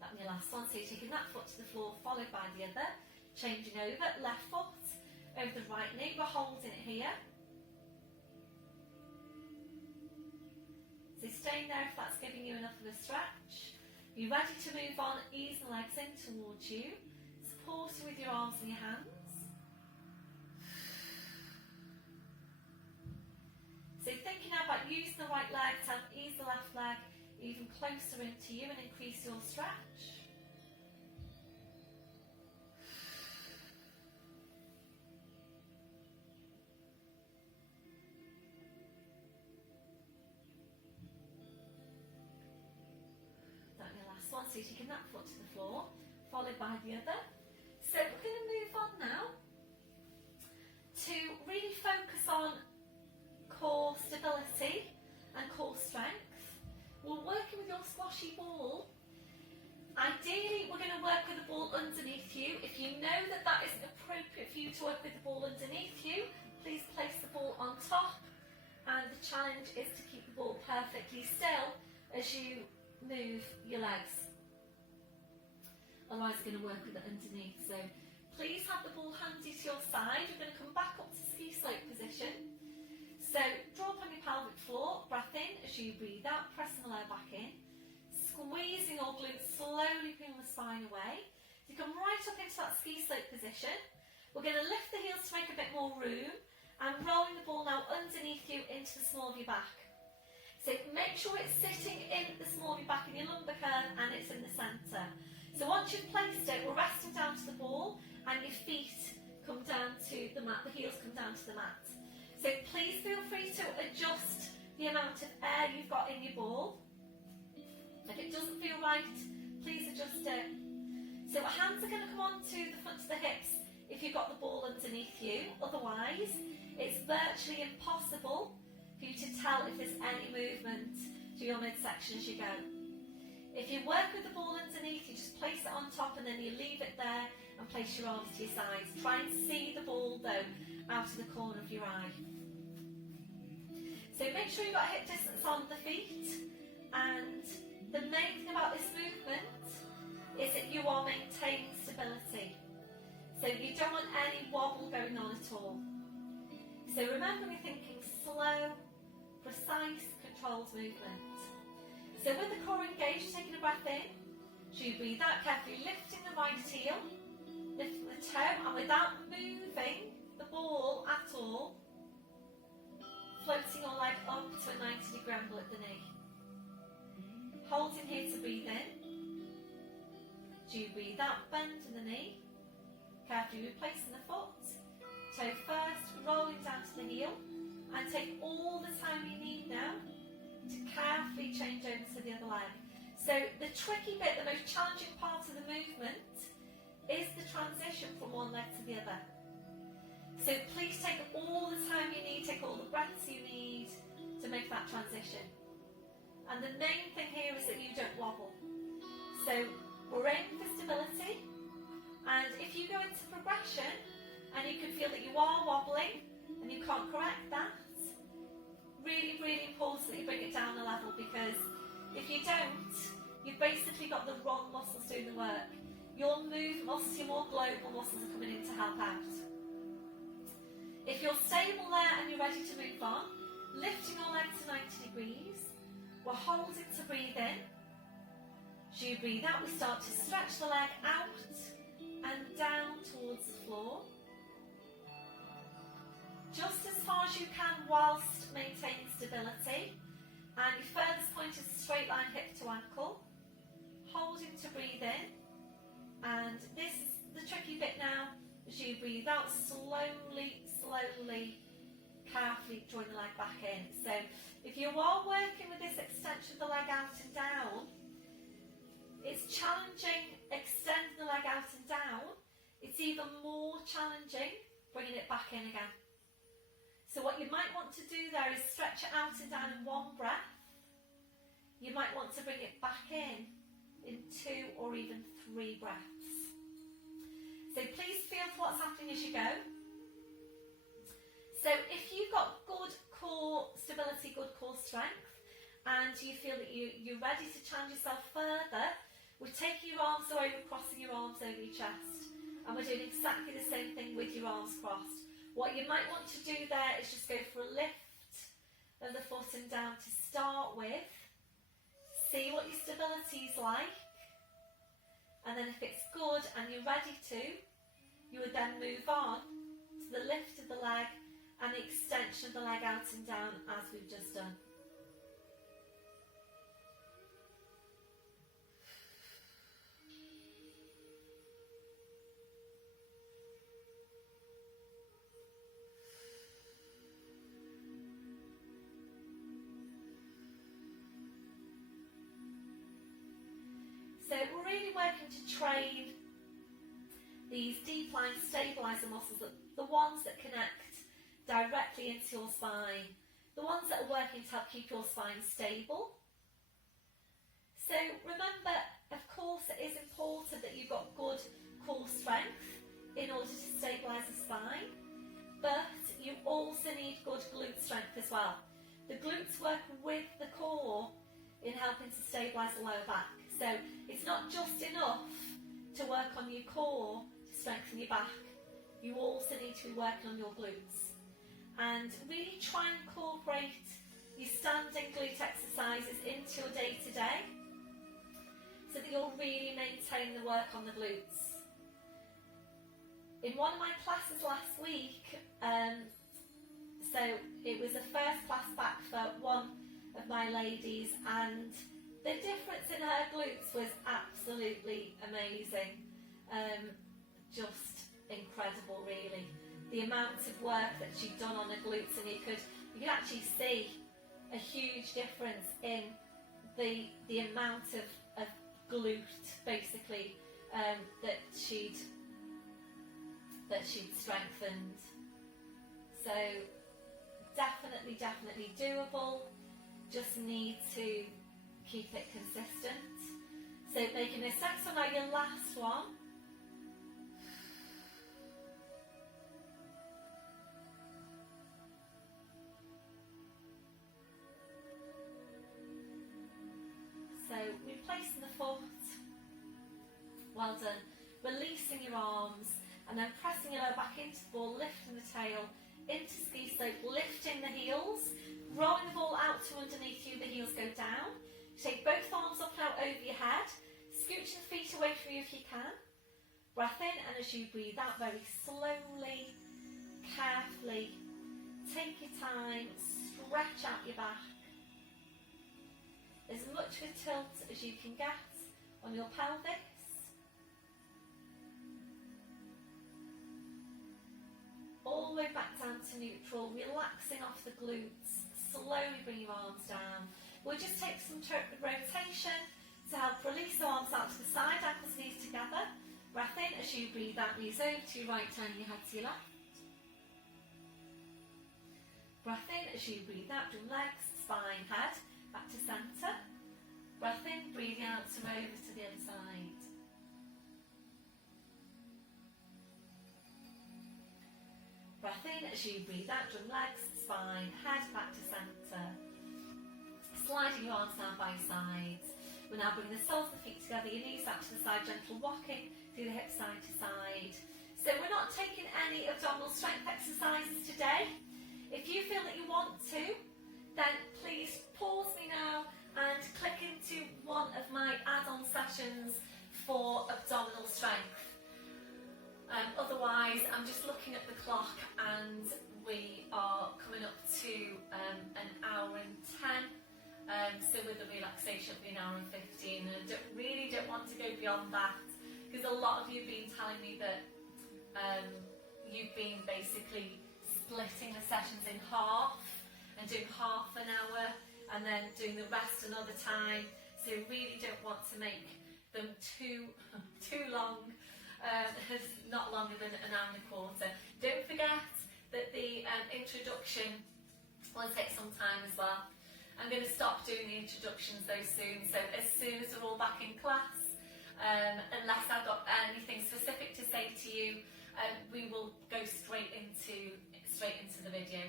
That'll be your last one. So you're taking that foot to the floor, followed by the other. Changing over, left foot over the right knee. We're holding it here. So staying there if that's giving you enough of a stretch. You're ready to move on, ease the legs in towards you. Supporting with your arms and your hands. So thinking now about using the right leg to help ease the left leg even closer into you and increase your stretch. One, so you're taking that foot to the floor, followed by the other. So we're going to move on now to really focus on core stability and core strength. We're working with your squashy ball. Ideally, we're going to work with the ball underneath you. If you know that that isn't appropriate for you to work with the ball underneath you, please place the ball on top. And the challenge is to keep the ball perfectly still as you move your legs. Otherwise, it's going to work with it underneath. So Please have the ball handy to your side. We're going to come back up to ski slope position. So draw up on your pelvic floor, breath in as you breathe out, pressing the lower back in. Squeezing your glutes, slowly pulling the spine away. You come right up into that ski slope position. We're going to lift the heels to make a bit more room and rolling the ball now underneath you into the small of your back. So make sure it's sitting in the small of your back in your lumbar curve and it's in the centre. So once you've placed it, we're resting down to the ball and your feet come down to the mat, the heels come down to the mat. So please feel free to adjust the amount of air you've got in your ball. If it doesn't feel right, please adjust it. So our hands are going to come onto the front of the hips if you've got the ball underneath you. Otherwise, it's virtually impossible for you to tell if there's any movement to your midsection as you go. If you work with the ball underneath, you just place it on top and then you leave it there and place your arms to your sides. Try and see the ball though out of the corner of your eye. So make sure you've got hip distance on the feet, and the main thing about this movement is that you are maintaining stability. So you don't want any wobble going on at all. So remember, we're thinking slow, precise, controlled movement. So with the core engaged, taking a breath in, so you breathe out carefully, lifting the right heel, lifting the toe, and without moving the ball at all, floating your leg up to a 90-degree angle at the knee. Holding here to breathe in. So you breathe out, bend in the knee, carefully replacing the foot, toe first, rolling down to the heel, and take all the time you need now to carefully change over to the other leg. So the tricky bit, the most challenging part of the movement is the transition from one leg to the other. So please take all the time you need, take all the breaths you need to make that transition. And the main thing here is that you don't wobble. So we're aiming for stability, and if you go into progression and you can feel that you are wobbling and you can't correct that, really, really important that you bring it down a level, because if you don't, you've basically got the wrong muscles doing the work. Your move muscles, your more global muscles are coming in to help out. If you're stable there and you're ready to move on, lifting your leg to 90 degrees, we're holding to breathe in. As you breathe out, we start to stretch the leg out and down towards the floor. Just as far as you can whilst maintaining stability. And your furthest point is a straight line hip to ankle. Holding to breathe in. And this is the tricky bit now. As you breathe out, slowly, carefully drawing the leg back in. So if you are working with this extension of the leg out and down, it's challenging extending the leg out and down. It's even more challenging bringing it back in again. So what you might want to do there is stretch it out and down in one breath. You might want to bring it back in 2 or even 3 breaths. So please feel for what's happening as you go. So if you've got good core stability, good core strength, and you feel that you're ready to challenge yourself further, we're taking your arms away, we're crossing your arms over your chest. And we're doing exactly the same thing with your arms crossed. What you might want to do there is just go for a lift of the foot and down to start with. See what your stability is like. And then if it's good and you're ready to, you would then move on to the lift of the leg and the extension of the leg out and down as we've just done. So we're really working to train these deep line stabiliser muscles, the ones that connect directly into your spine, the ones that are working to help keep your spine stable. So remember, of course, it is important that you've got good core strength in order to stabilise the spine, but you also need good glute strength as well. The glutes work with the core in helping to stabilise the lower back. So it's not just enough to work on your core to strengthen your back, you also need to be working on your glutes. And really try and incorporate your standing glute exercises into your day to day, so that you'll really maintain the work on the glutes. In one of my classes last week, so it was a first class back for one of my ladies, and the difference in her glutes was absolutely amazing. Just incredible, really. The amount of work that she'd done on her glutes, and you could actually see a huge difference in the amount of glute, basically, that she'd strengthened. So definitely doable. Just need to keep it consistent. So making this next one now your last one. So replacing the foot. Well done. Releasing your arms and then pressing your lower back into the ball, lifting the tail into ski slope, lifting the heels, rolling the ball out to underneath you, the heels go down. Take both arms up now over your head, scooching the feet away from you if you can. Breath in, and as you breathe out very slowly, carefully, take your time, stretch out your back. As much of a tilt as you can get on your pelvis. All the way back down to neutral, relaxing off the glutes. Slowly bring your arms down. We'll just take some rotation to help release the arms out to the side, ankles, knees together. Breath in as you breathe out, knees over to your right, turning your head to your left. Breath in as you breathe out, drum legs, spine, head, back to centre. Breath in, breathing out to over to the other side. Breath in as you breathe out, drum legs, spine, head, back to centre. Sliding your arms down by your sides. We're now bringing the soles of the feet together, your knees out to the side, gentle rocking through the hips side to side. So we're not taking any abdominal strength exercises today. If you feel that you want to, then please pause me now and click into one of my add-on sessions for abdominal strength. Otherwise, I'm just looking at the clock and we are coming up to an hour and 10. So with the relaxation it'll be an hour and 15, and I really don't want to go beyond that, because a lot of you have been telling me that you've been basically splitting the sessions in half and doing half an hour and then doing the rest another time. So really don't want to make them too long, not longer than an hour and a quarter. Don't forget that the introduction will take some time as well. I'm going to stop doing the introductions though soon, so as soon as we're all back in class, unless I've got anything specific to say to you, we will go straight into the video.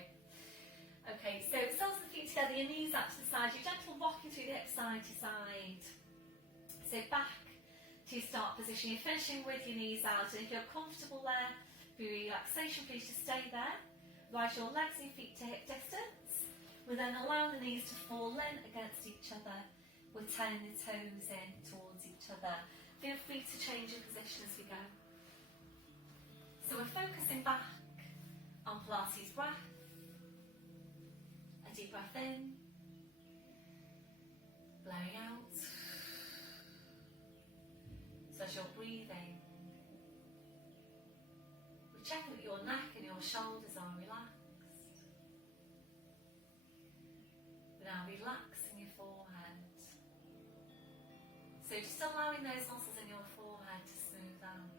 Okay, so soles of the feet together, your knees out to the side, your gentle rocking through the hips side to side. So back to your start position, you're finishing with your knees out, and if you're comfortable there, for relaxation, please just stay there. Rise your legs and your feet to hip distance. We're then allowing the knees to fall in against each other. We're turning the toes in towards each other. Feel free to change your position as we go. So we're focusing back on Pilates breath. A deep breath in, blowing out. So as you're breathing, we're checking that your neck and your shoulders are relaxed. Now relaxing your forehead. So just allowing those muscles in your forehead to smooth out.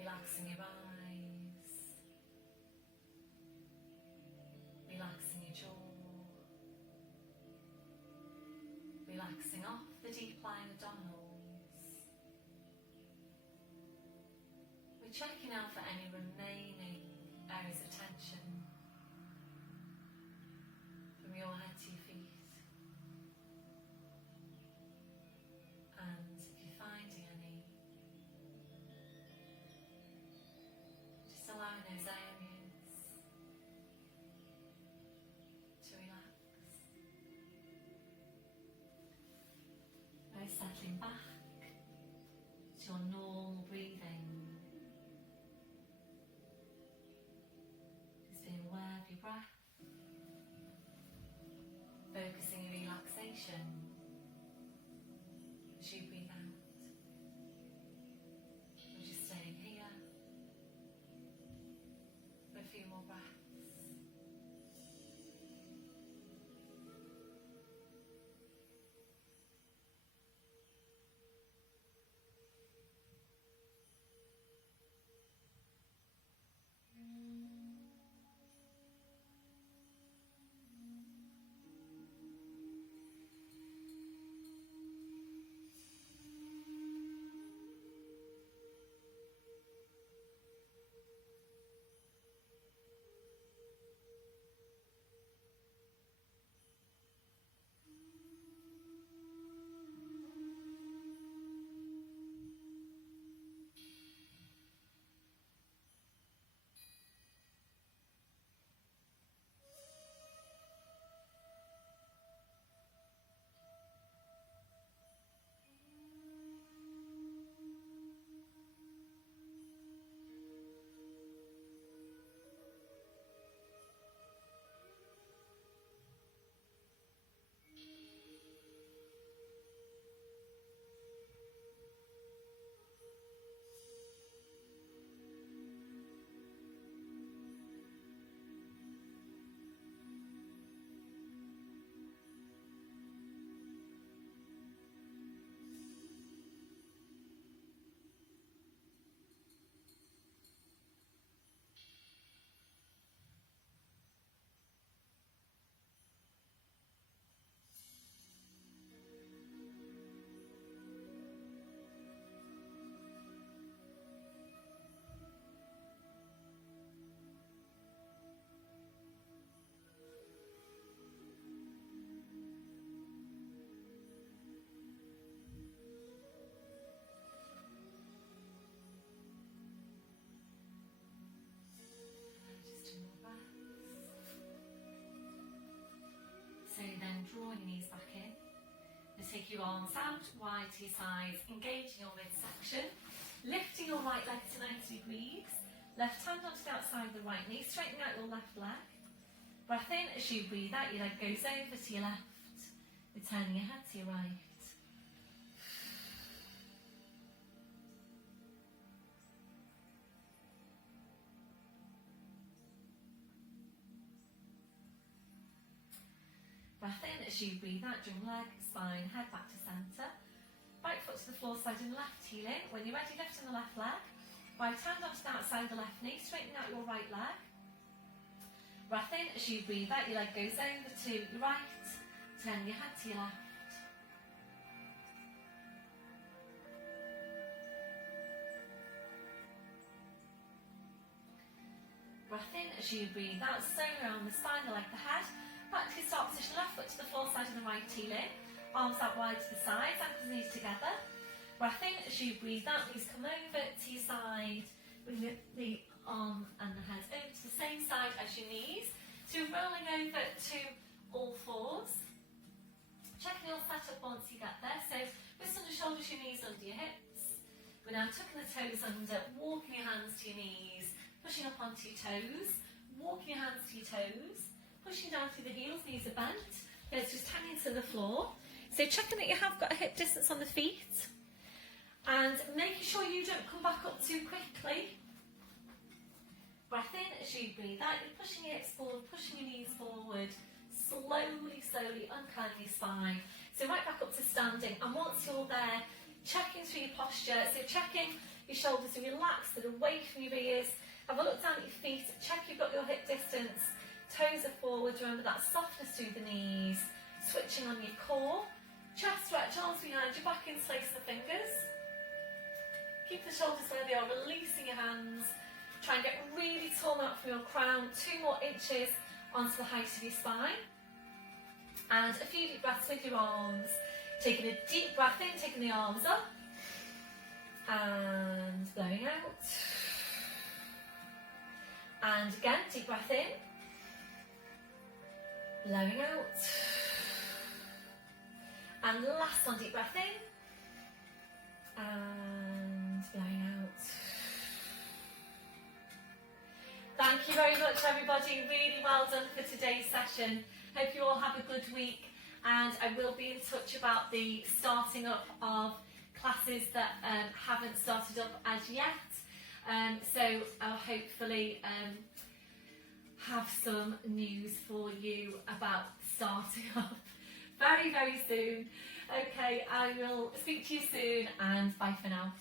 Relaxing your eyes. Relaxing your jaw. Relaxing off the deep lying abdominals. We're checking out for any remaining areas of tension. Your head to your feet, and if you're finding any, settling back to your normal breathing. Just being aware of your breath. Focusing on relaxation as you breathe out. We're just staying here for a few more breaths. So then drawing your knees back in. You take your arms out wide to your sides, engaging your midsection, lifting your right leg to 90 degrees, left hand onto the outside of the right knee, straightening out your left leg. Breath in as you breathe out, your leg goes over to your left, returning your head to your right. Breath in as you breathe out, drum leg, spine, head back to centre. Right foot to the floor, side and left heel in. When you're ready, lifting the left leg. Right hand onto the outside of the left knee, straightening out your right leg. Breath in as you breathe out, your leg goes over to your right, turn your head to your left. Breath in as you breathe out, slowly around the spine, the leg, the head. Back to your start position, left foot to the floor, side and the right heel in. Arms out wide to the sides, ankles and knees together. Breath in as you breathe out, knees come over to your side. Bring the arm and the head over to the same side as your knees. So you're rolling over to all fours. Checking your setup once you get there. So wrists under shoulders, your knees under your hips. We're now tucking the toes under, walking your hands to your knees, pushing up onto your toes, walking your hands to your toes. Pushing down through the heels, knees are bent. It's just hanging to the floor. So checking that you have got a hip distance on the feet. And making sure you don't come back up too quickly. Breath in as you breathe out. You're pushing your hips forward, pushing your knees forward. Slowly, slowly uncline your spine. So right back up to standing. And once you're there, checking through your posture. So checking your shoulders are relaxed, they're away from your ears. Have a look down at your feet. Check you've got your hip distance. Toes are forward, remember that softness through the knees. Switching on your core. Chest stretch, arms behind your back, interlace the fingers. Keep the shoulders where they are, releasing your hands. Try and get really torn out from your crown, 2 more inches onto the height of your spine. And a few deep breaths with your arms. Taking a deep breath in, taking the arms up. And blowing out. And again, deep breath in. Blowing out. And last one, deep breath in. and blowing out. Thank you very much, everybody. Really well done for today's session. Hope you all have a good week, and I will be in touch about the starting up of classes that haven't started up as yet. So I'll hopefully have some news for you about starting up very, very soon. Okay, I will speak to you soon, and bye for now.